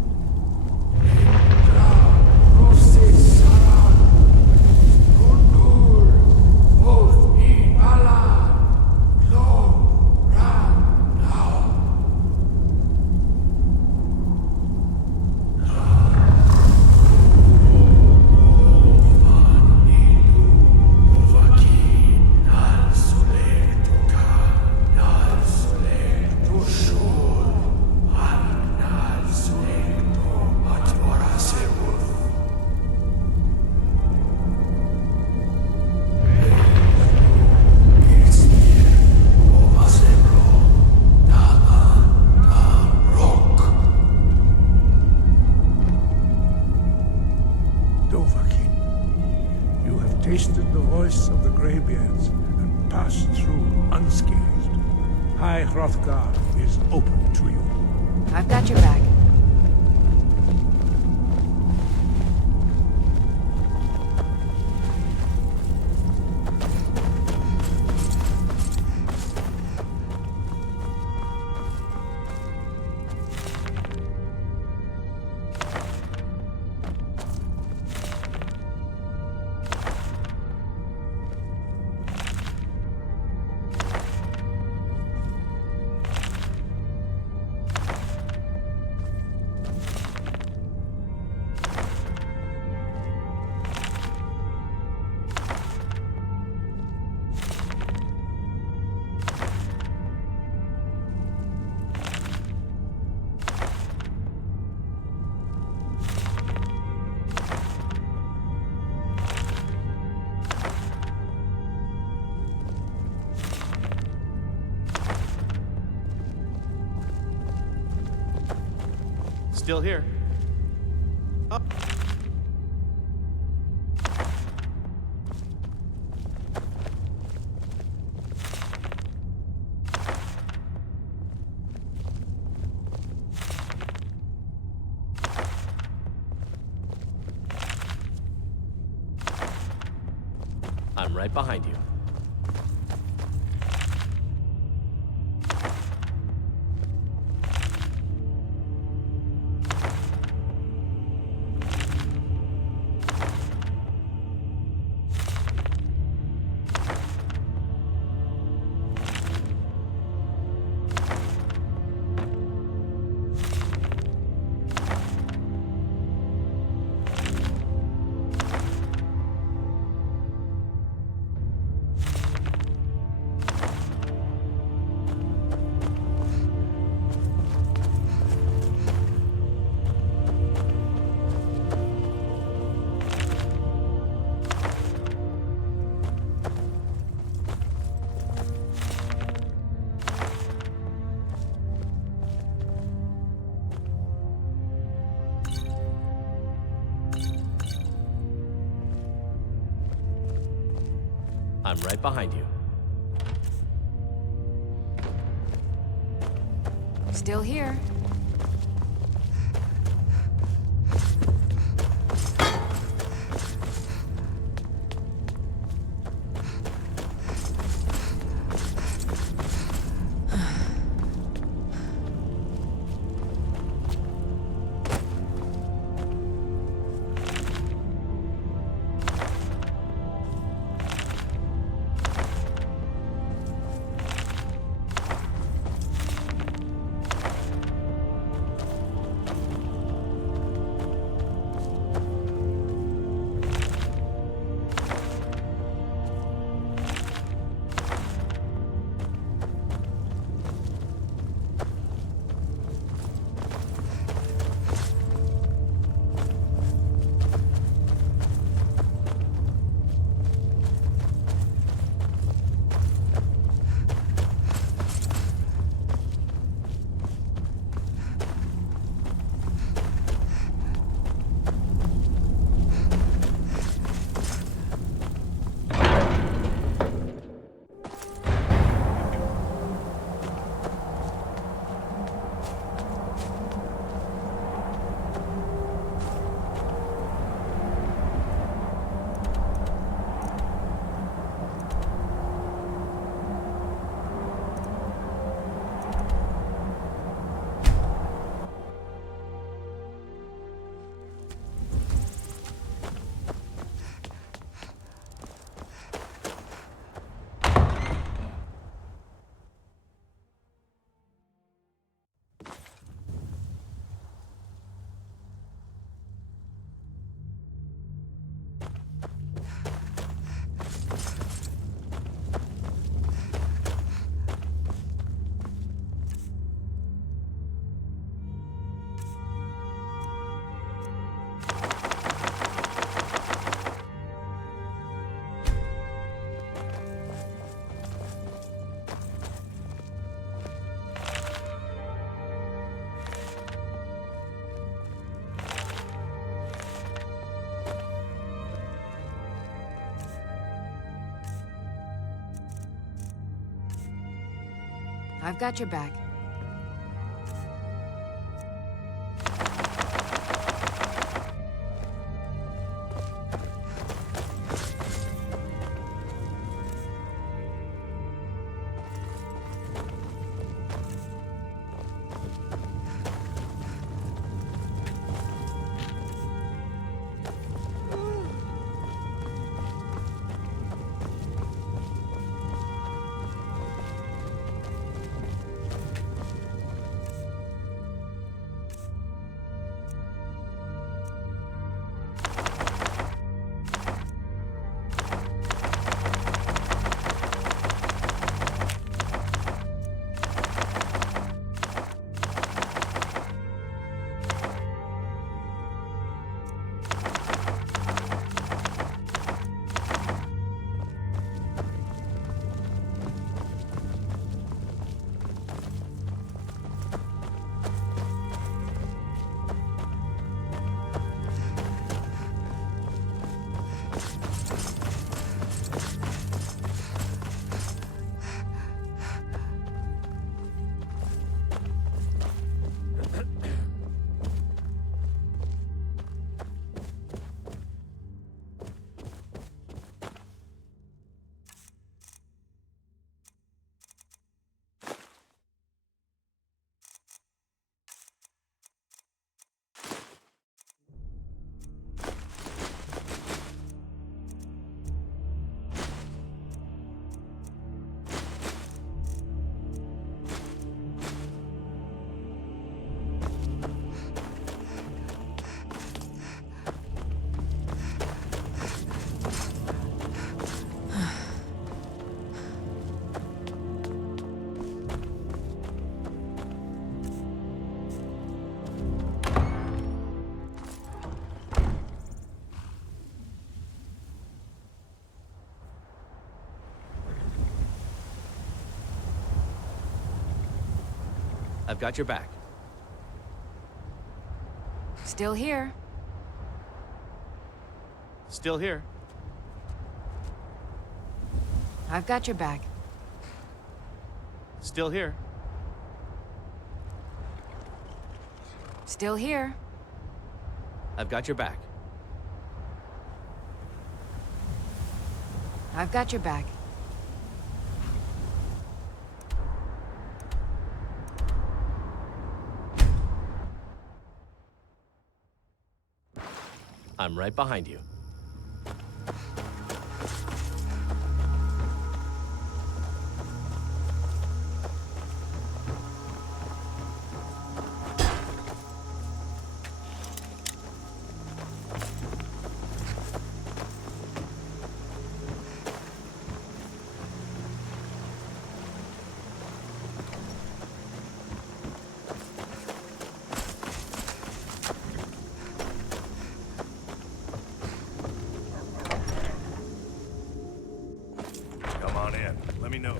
Tasted the voice of the Greybeards and passed through unscathed. High Hrothgar is open to you. I've got your back. Still here. Up. I'm right behind you. I'm right behind you. Still here. I've got your back. I've got your back. Still here. Still here. I've got your back. Still here. Still here. I've got your back. I've got your back. I'm right behind you.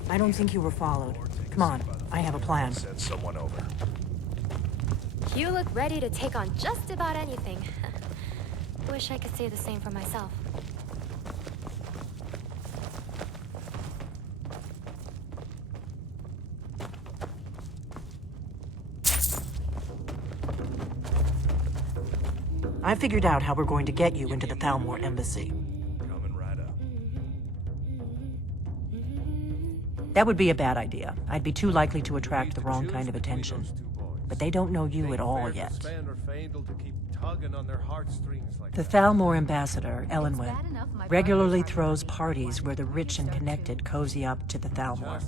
I don't think you were followed. Come on, I have a plan. Send someone over. You look ready to take on just about anything. Wish I could say the same for myself. I figured out how we're going to get you into the Thalmor embassy. That would be a bad idea. I'd be too likely to attract the wrong kind of attention. But they don't know you at all yet. The Thalmor ambassador, Elenwen, regularly throws parties where the rich and connected cozy up to the Thalmor.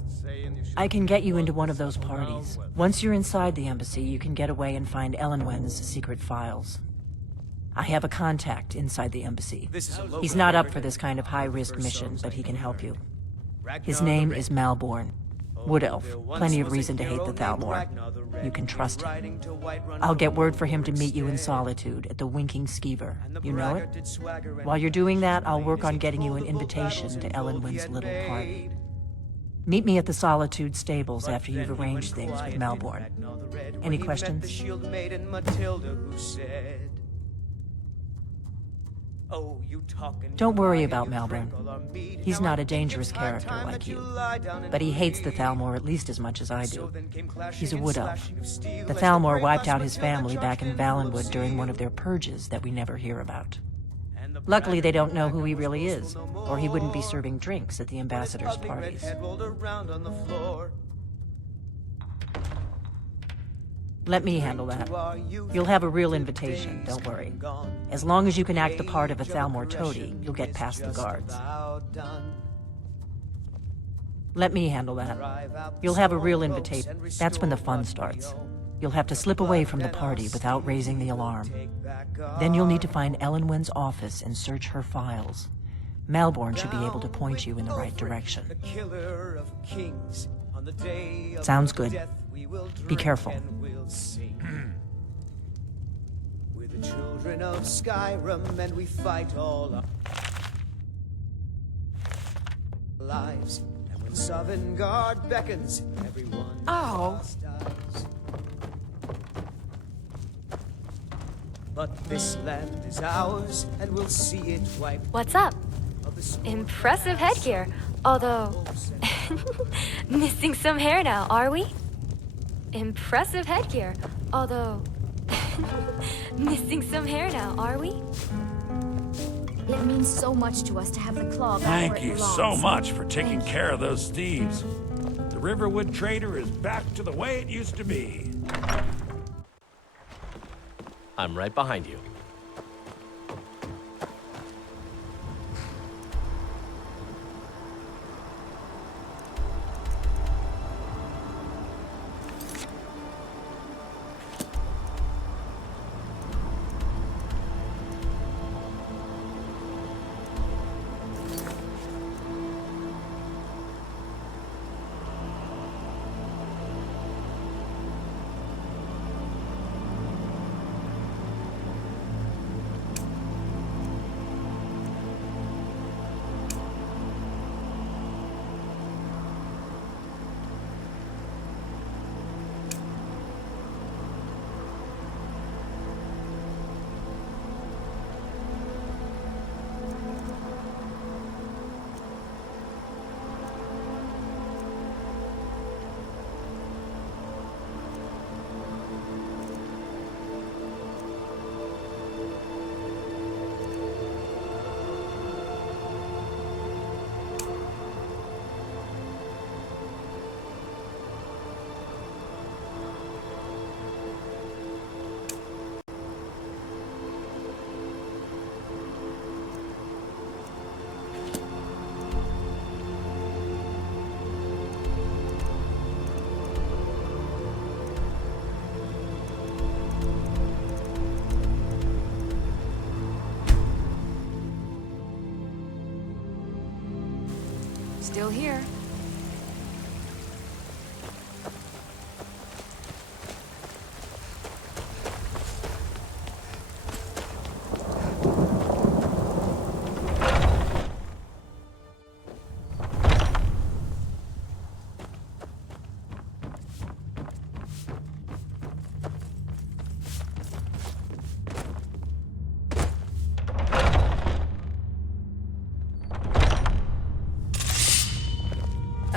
I can get you into one of those parties. Once you're inside the embassy, you can get away and find Elenwen's secret files. I have a contact inside the embassy. He's not up for this kind of high-risk mission, but he can help you. His name is Malborn. Wood Elf. Plenty of reason to hate the Thalmor. You can trust him. I'll get word for him to meet you in Solitude at the Winking Skeever. You know it? While you're doing that, I'll work on getting you an invitation to Elenwen's little party. Meet me at the Solitude stables after you've arranged things with Malborn. Any questions? Oh, you talking. Don't worry about Malborn. He's not a dangerous character like you. But he hates the Thalmor at least as much as I do. He's a wood elf. The Thalmor wiped out his family back in Valenwood during one of their purges that we never hear about. Luckily, they don't know who he really is, or he wouldn't be serving drinks at the ambassadors' parties. Let me handle that. You'll have a real invitation, don't worry. As long as you can act the part of a Thalmor toady, you'll get past the guards. Let me handle that. You'll have a real invitation. That's when the fun starts. You'll have to slip away from the party without raising the alarm. Then you'll need to find Elenwen's office and search her files. Malborn should be able to point you in the right direction. Sounds good. Be careful. We're the children of Skyrim, and we fight all our lives. And when Sovngarde beckons, everyone dies. But this land is ours, and we'll see it wiped. What's up? Impressive headgear. Although, missing some hair now, are we? Impressive headgear. Although, missing some hair now, are we? It means so much to us to have the claw back where Thank it you belongs. so much for taking care of those thieves. The Riverwood Trader is back to the way it used to be. I'm right behind you. Still here.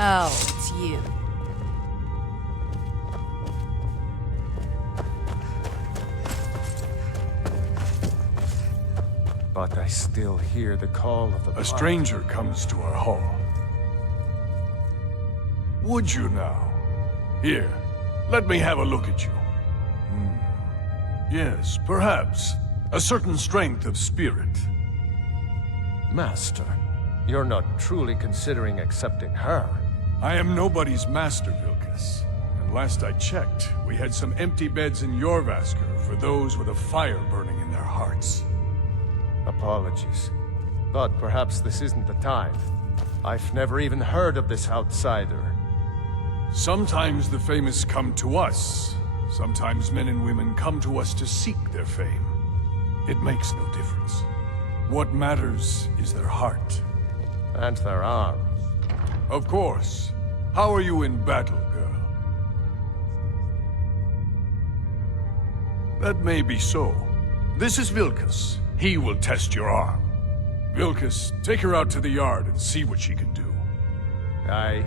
Oh, it's you. But I still hear the call of the A stranger comes to our hall. Would you now? Here, let me have a look at you. Yes, perhaps. A certain strength of spirit. Master, you're not truly considering accepting her. I am nobody's master, Vilkas. And last I checked, we had some empty beds in Jorvaskr for those with a fire burning in their hearts. Apologies. But perhaps this isn't the time. I've never even heard of this outsider. Sometimes the famous come to us. Sometimes men and women come to us to seek their fame. It makes no difference. What matters is their heart. And their arms. Of course. How are you in battle, girl? That may be so. This is Vilkas, He will test your arm. Vilkas, take her out to the yard and see what she can do. Aye.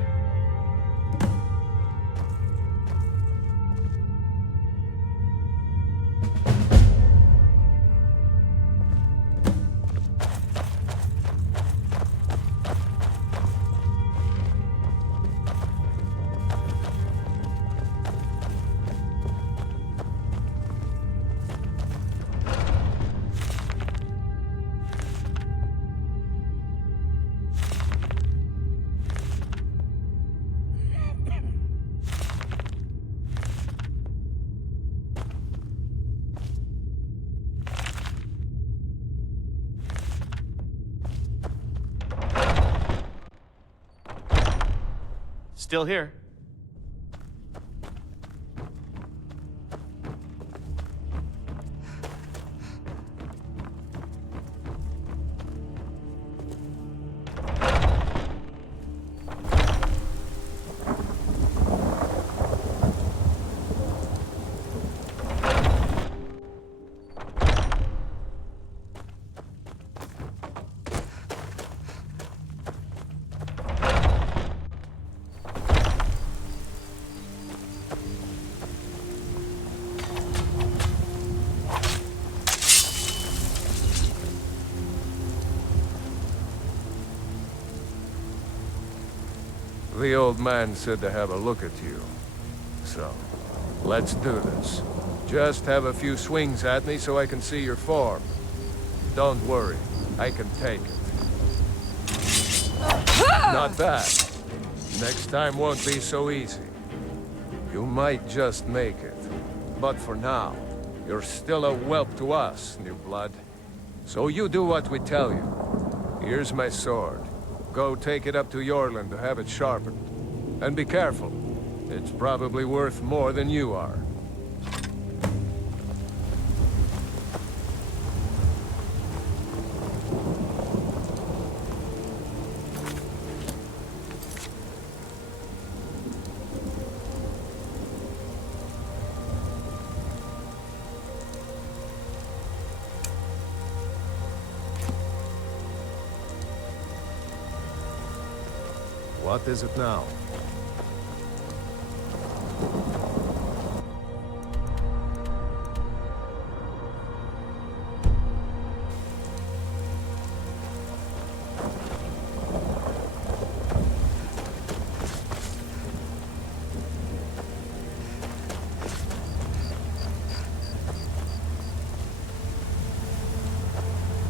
Still here. The old man said to have a look at you. So, let's do this. Just have a few swings at me so I can see your form. Don't worry, I can take it. Not bad. Next time won't be so easy. You might just make it. But for now, you're still a whelp to us, new blood. So you do what we tell you. Here's my sword. Go take it up to Yorland to have it sharpened. And be careful. It's probably worth more than you are. What is it now?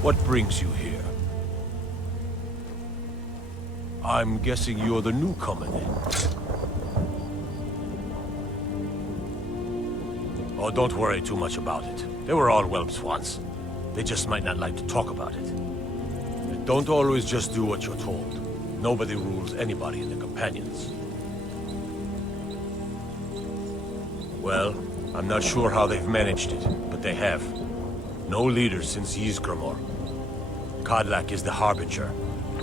What brings you here? I'm guessing you're the newcomer then. Oh, don't worry too much about it. They were all whelps once. They just might not like to talk about it. But don't always just do what you're told. Nobody rules anybody in the companions. Well, I'm not sure how they've managed it, but they have. No leaders since Ysgramor. Kodlak is the Harbinger,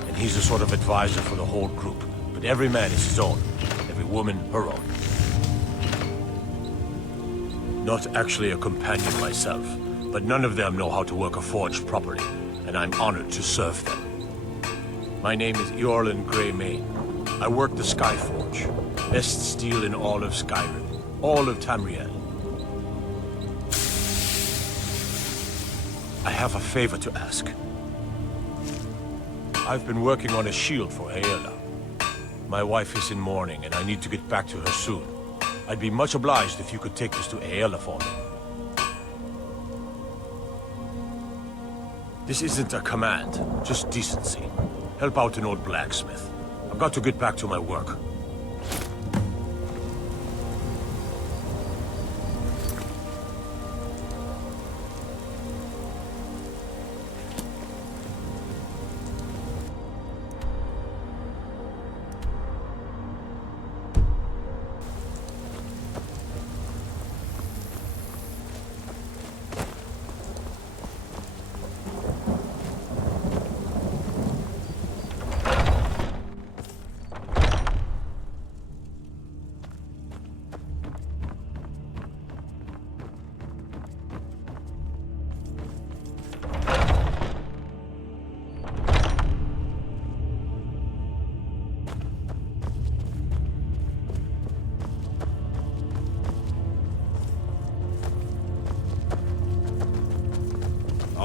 and he's a sort of advisor for the whole group. But every man is his own, every woman her own. Not actually a companion myself, but none of them know how to work a forge properly, and I'm honored to serve them. My name is Eorlund Greymane. I work the Skyforge, best steel in all of Skyrim, all of Tamriel. I have a favor to ask. I've been working on a shield for Aela. My wife is in mourning, and I need to get back to her soon. I'd be much obliged if you could take this to Aela for me. This isn't a command, just decency. Help out an old blacksmith. I've got to get back to my work.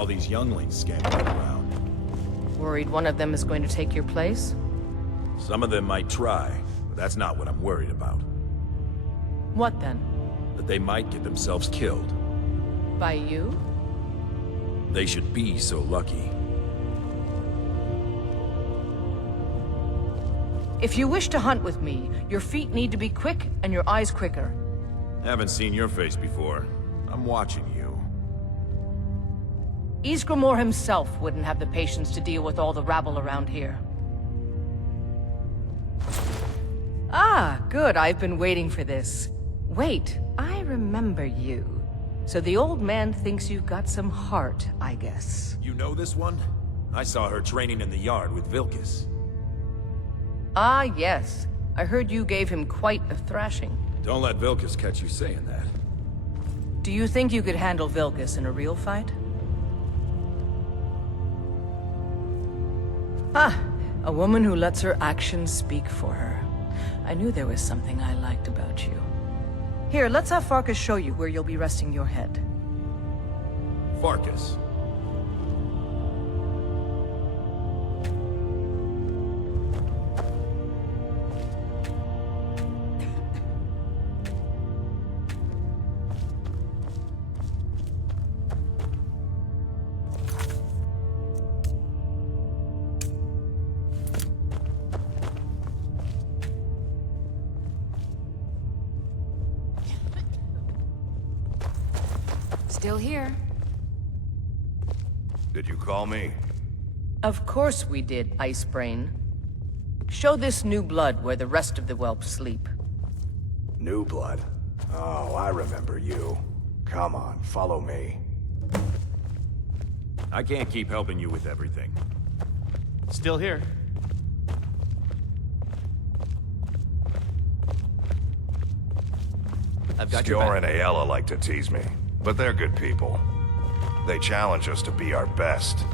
all these younglings scampering around. Worried one of them is going to take your place? Some of them might try, but that's not what I'm worried about. What then? That they might get themselves killed. By you? They should be so lucky. If you wish to hunt with me, your feet need to be quick and your eyes quicker. Haven't seen your face before. I'm watching you. Ysgramor himself wouldn't have the patience to deal with all the rabble around here. Ah, good. I've been waiting for this. Wait, I remember you. So the old man thinks you've got some heart, I guess. You know this one? I saw her training in the yard with Vilkas. Ah, yes. I heard you gave him quite a thrashing. Don't let Vilkas catch you saying that. Do you think you could handle Vilkas in a real fight? Ah, a woman who lets her actions speak for her. I knew there was something I liked about you. Here, let's have Farkas show you where you'll be resting your head. Farkas. Still here. Did you call me? Of course we did, Icebrain. Show this new blood where the rest of the whelps sleep. New blood? Oh, I remember you. Come on, follow me. I can't keep helping you with everything. Still here. I've got your Skjor back. and Ayala like to tease me, but they're good people. They challenge us to be our best.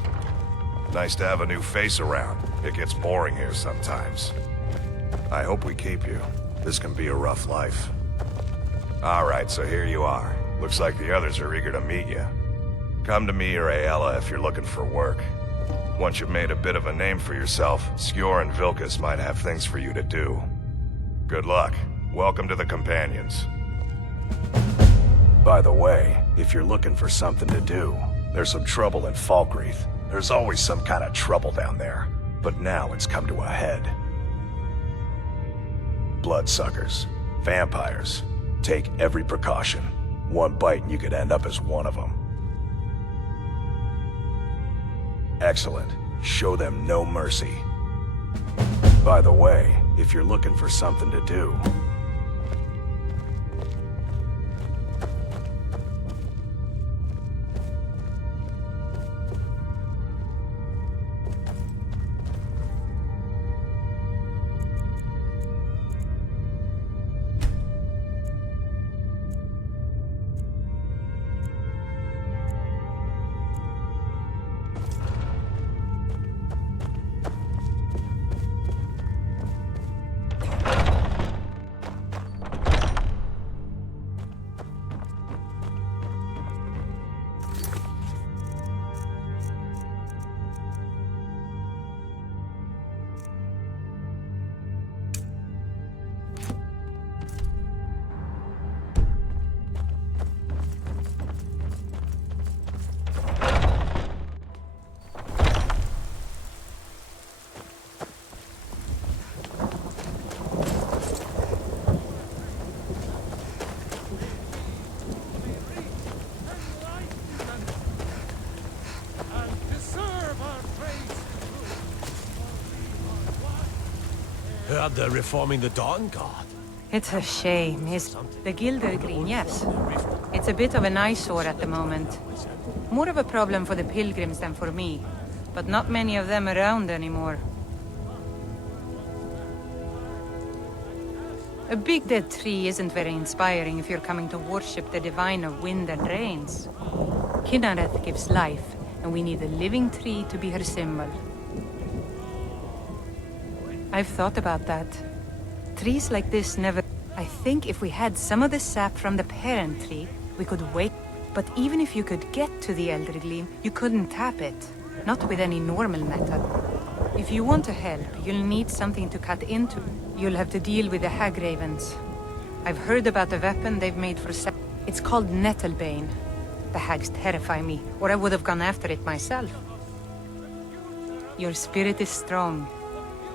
Nice to have a new face around. It gets boring here sometimes. I hope we keep you. This can be a rough life. Alright, so here you are. Looks like the others are eager to meet you. Come to me or Ayala if you're looking for work. Once you've made a bit of a name for yourself, Skjor and Vilkas might have things for you to do. Good luck. Welcome to the Companions. By the way, if you're looking for something to do, there's some trouble in Falkreath. There's always some kind of trouble down there, but now it's come to a head. Bloodsuckers, vampires. Take every precaution. One bite and you could end up as one of them. Excellent. Show them no mercy. By the way, if you're looking for something to do, Heard they're reforming the Dawn Guard. It's a shame. It's the Gilder Green, yes. It's a bit of an eyesore at the moment. More of a problem for the pilgrims than for me. But not many of them around anymore. A big dead tree isn't very inspiring if you're coming to worship the divine of wind and rains. Kynareth gives life, and we need a living tree to be her symbol. I've thought about that. Trees like this never... I think if we had some of the sap from the parent tree, we could wake... But even if you could get to the Elder Gleam, you couldn't tap it. Not with any normal method. If you want to help, you'll need something to cut into. You'll have to deal with the Hag Ravens. I've heard about a weapon they've made for It's called Nettlebane. The hags terrify me, or I would have gone after it myself. Your spirit is strong.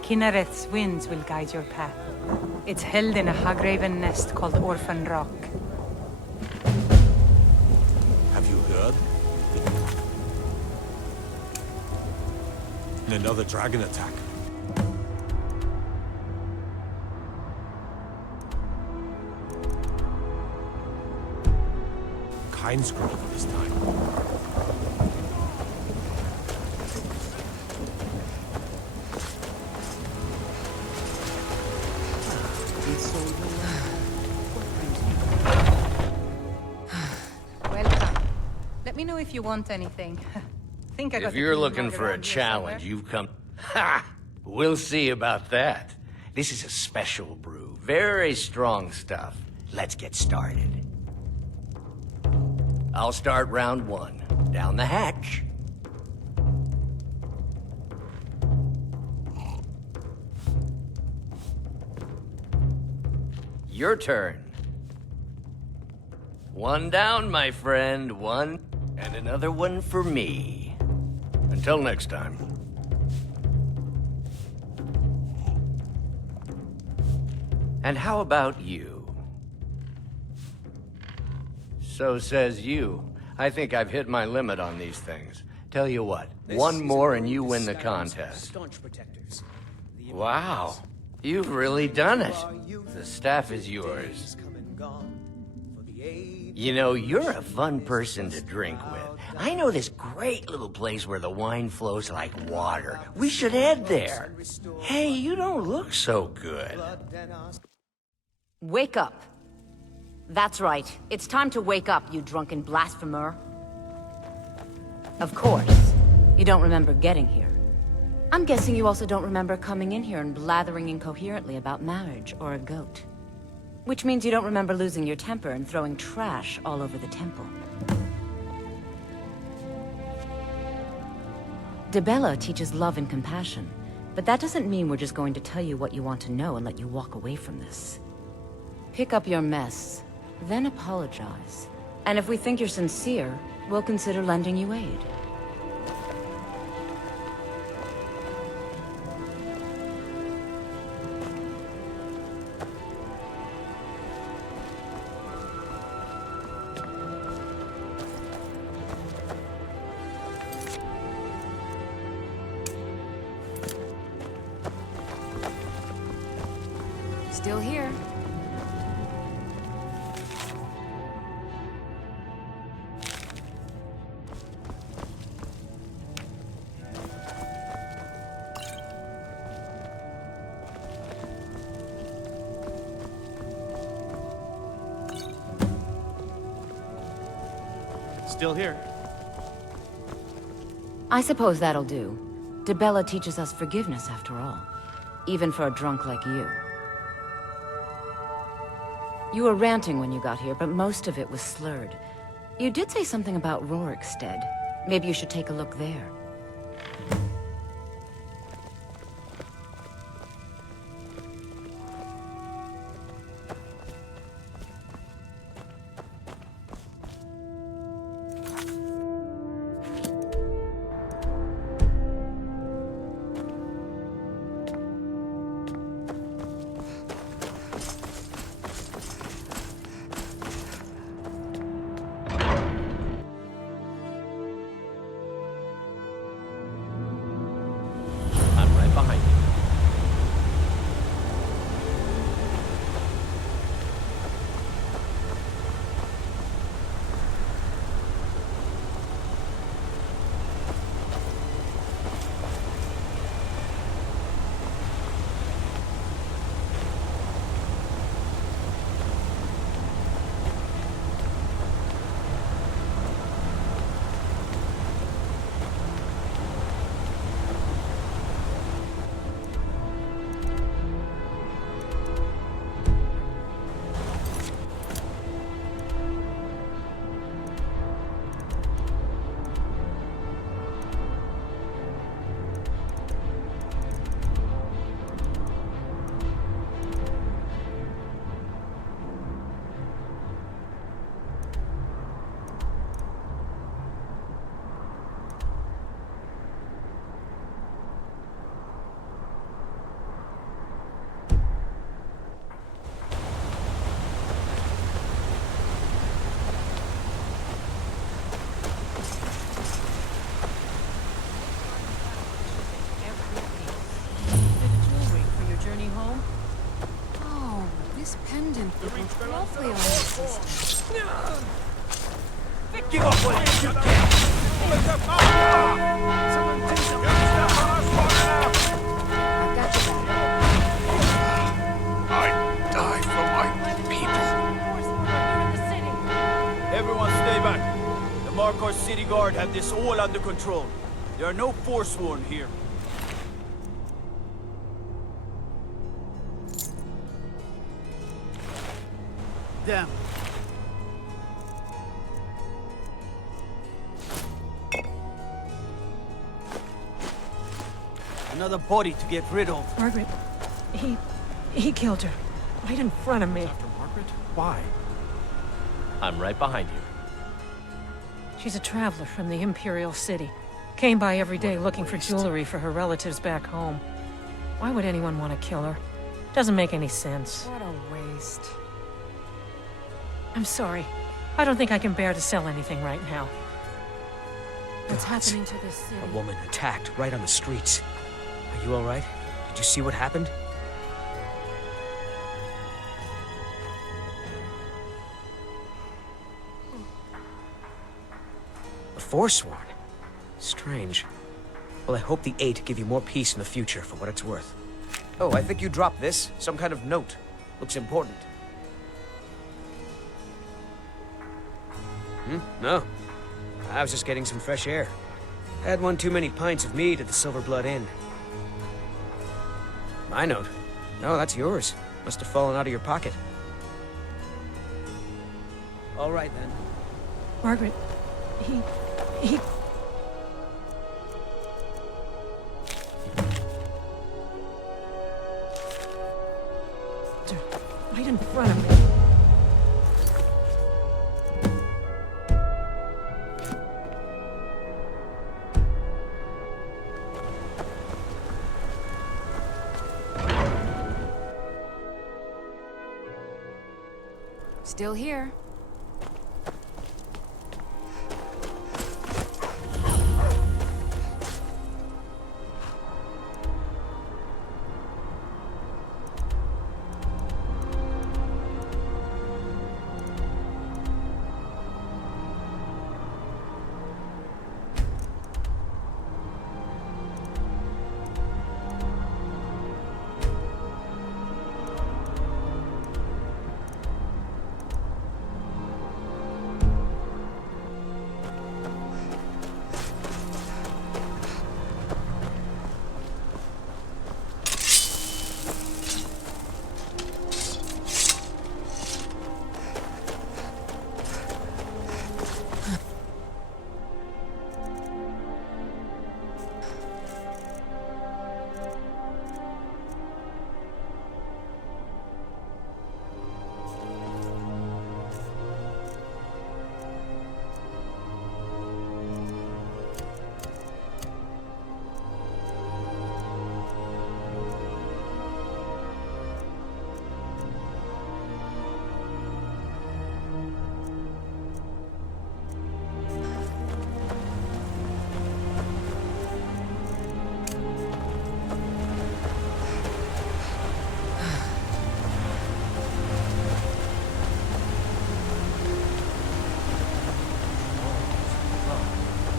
Kinnereth's winds will guide your path. It's held in a Hagraven nest called Orphan Rock. Have you heard? Another dragon attack. Kindsgrave this time. Welcome. Let me know if you want anything. Think I got If the you're key looking locker for a around here challenge, somewhere. you've come... Ha! We'll see about that. This is a special brew. Very strong stuff. Let's get started. I'll start round one. Down the hatch. Your turn. One down, my friend. One, and another one for me. Until next time. And how about you? So says you. I think I've hit my limit on these things. Tell you what, one more and you win the contest. Staunch protectors. Wow, you've really done it. The staff is yours. You know, you're a fun person to drink with. I know this great little place where the wine flows like water. We should head there. Hey, you don't look so good. Wake up. That's right. It's time to wake up, you drunken blasphemer. Of course. You don't remember getting here. I'm guessing you also don't remember coming in here and blathering incoherently about marriage or a goat. Which means you don't remember losing your temper and throwing trash all over the temple. Dibella teaches love and compassion, but that doesn't mean we're just going to tell you what you want to know and let you walk away from this. Pick up your mess, then apologize. And if we think you're sincere, we'll consider lending you aid. Still here. Still here. I suppose that'll do. Dibella teaches us forgiveness after all. Even for a drunk like you. You were ranting when you got here, but most of it was slurred. You did say something about Rorikstead. Maybe you should take a look there. Lovely old system. Give up what you can! I've got your back. I die for my people. Everyone stay back. The Markar City Guard have this all under control. There are no Forsworn here. Damn. Another body to get rid of. Margaret, he killed her. Right in front of me. Dr. Margaret? Why? I'm right behind you. She's a traveler from the Imperial City. Came by every day looking for jewelry for her relatives back home. Why would anyone want to kill her? Doesn't make any sense. What a waste. I'm sorry. I don't think I can bear to sell anything right now. What's happening to this city? A woman attacked right on the streets. Are you all right? Did you see what happened? A Forsworn? Strange. Well, I hope the Eight give you more peace in the future, for what it's worth. Oh, I think you dropped this. Some kind of note. Looks important. No. I was just getting some fresh air. Had one too many pints of mead at the Silver Blood Inn. My note? No, that's yours. Must have fallen out of your pocket. All right, then. Margaret, he... Right in front of me. Still here.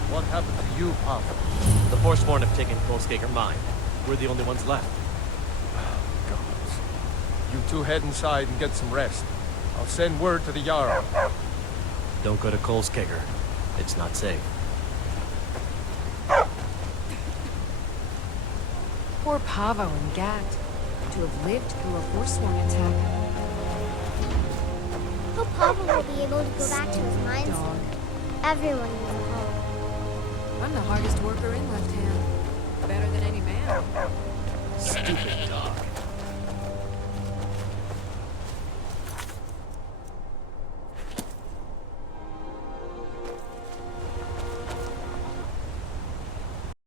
What happened to you, Pop? The Forsworn have taken Kolskager mine. We're the only ones left. Gods. You two head inside and get some rest. I'll send word to the Jarl. Don't go to Kolskager. It's not safe. Poor Pavo and Gat. To have lived through a Forsworn attack. Hope Pavo will be able to go back to his mines. Dog. Everyone needs a home. I'm the hardest worker in Left Hand. Better than any man. Stupid dog.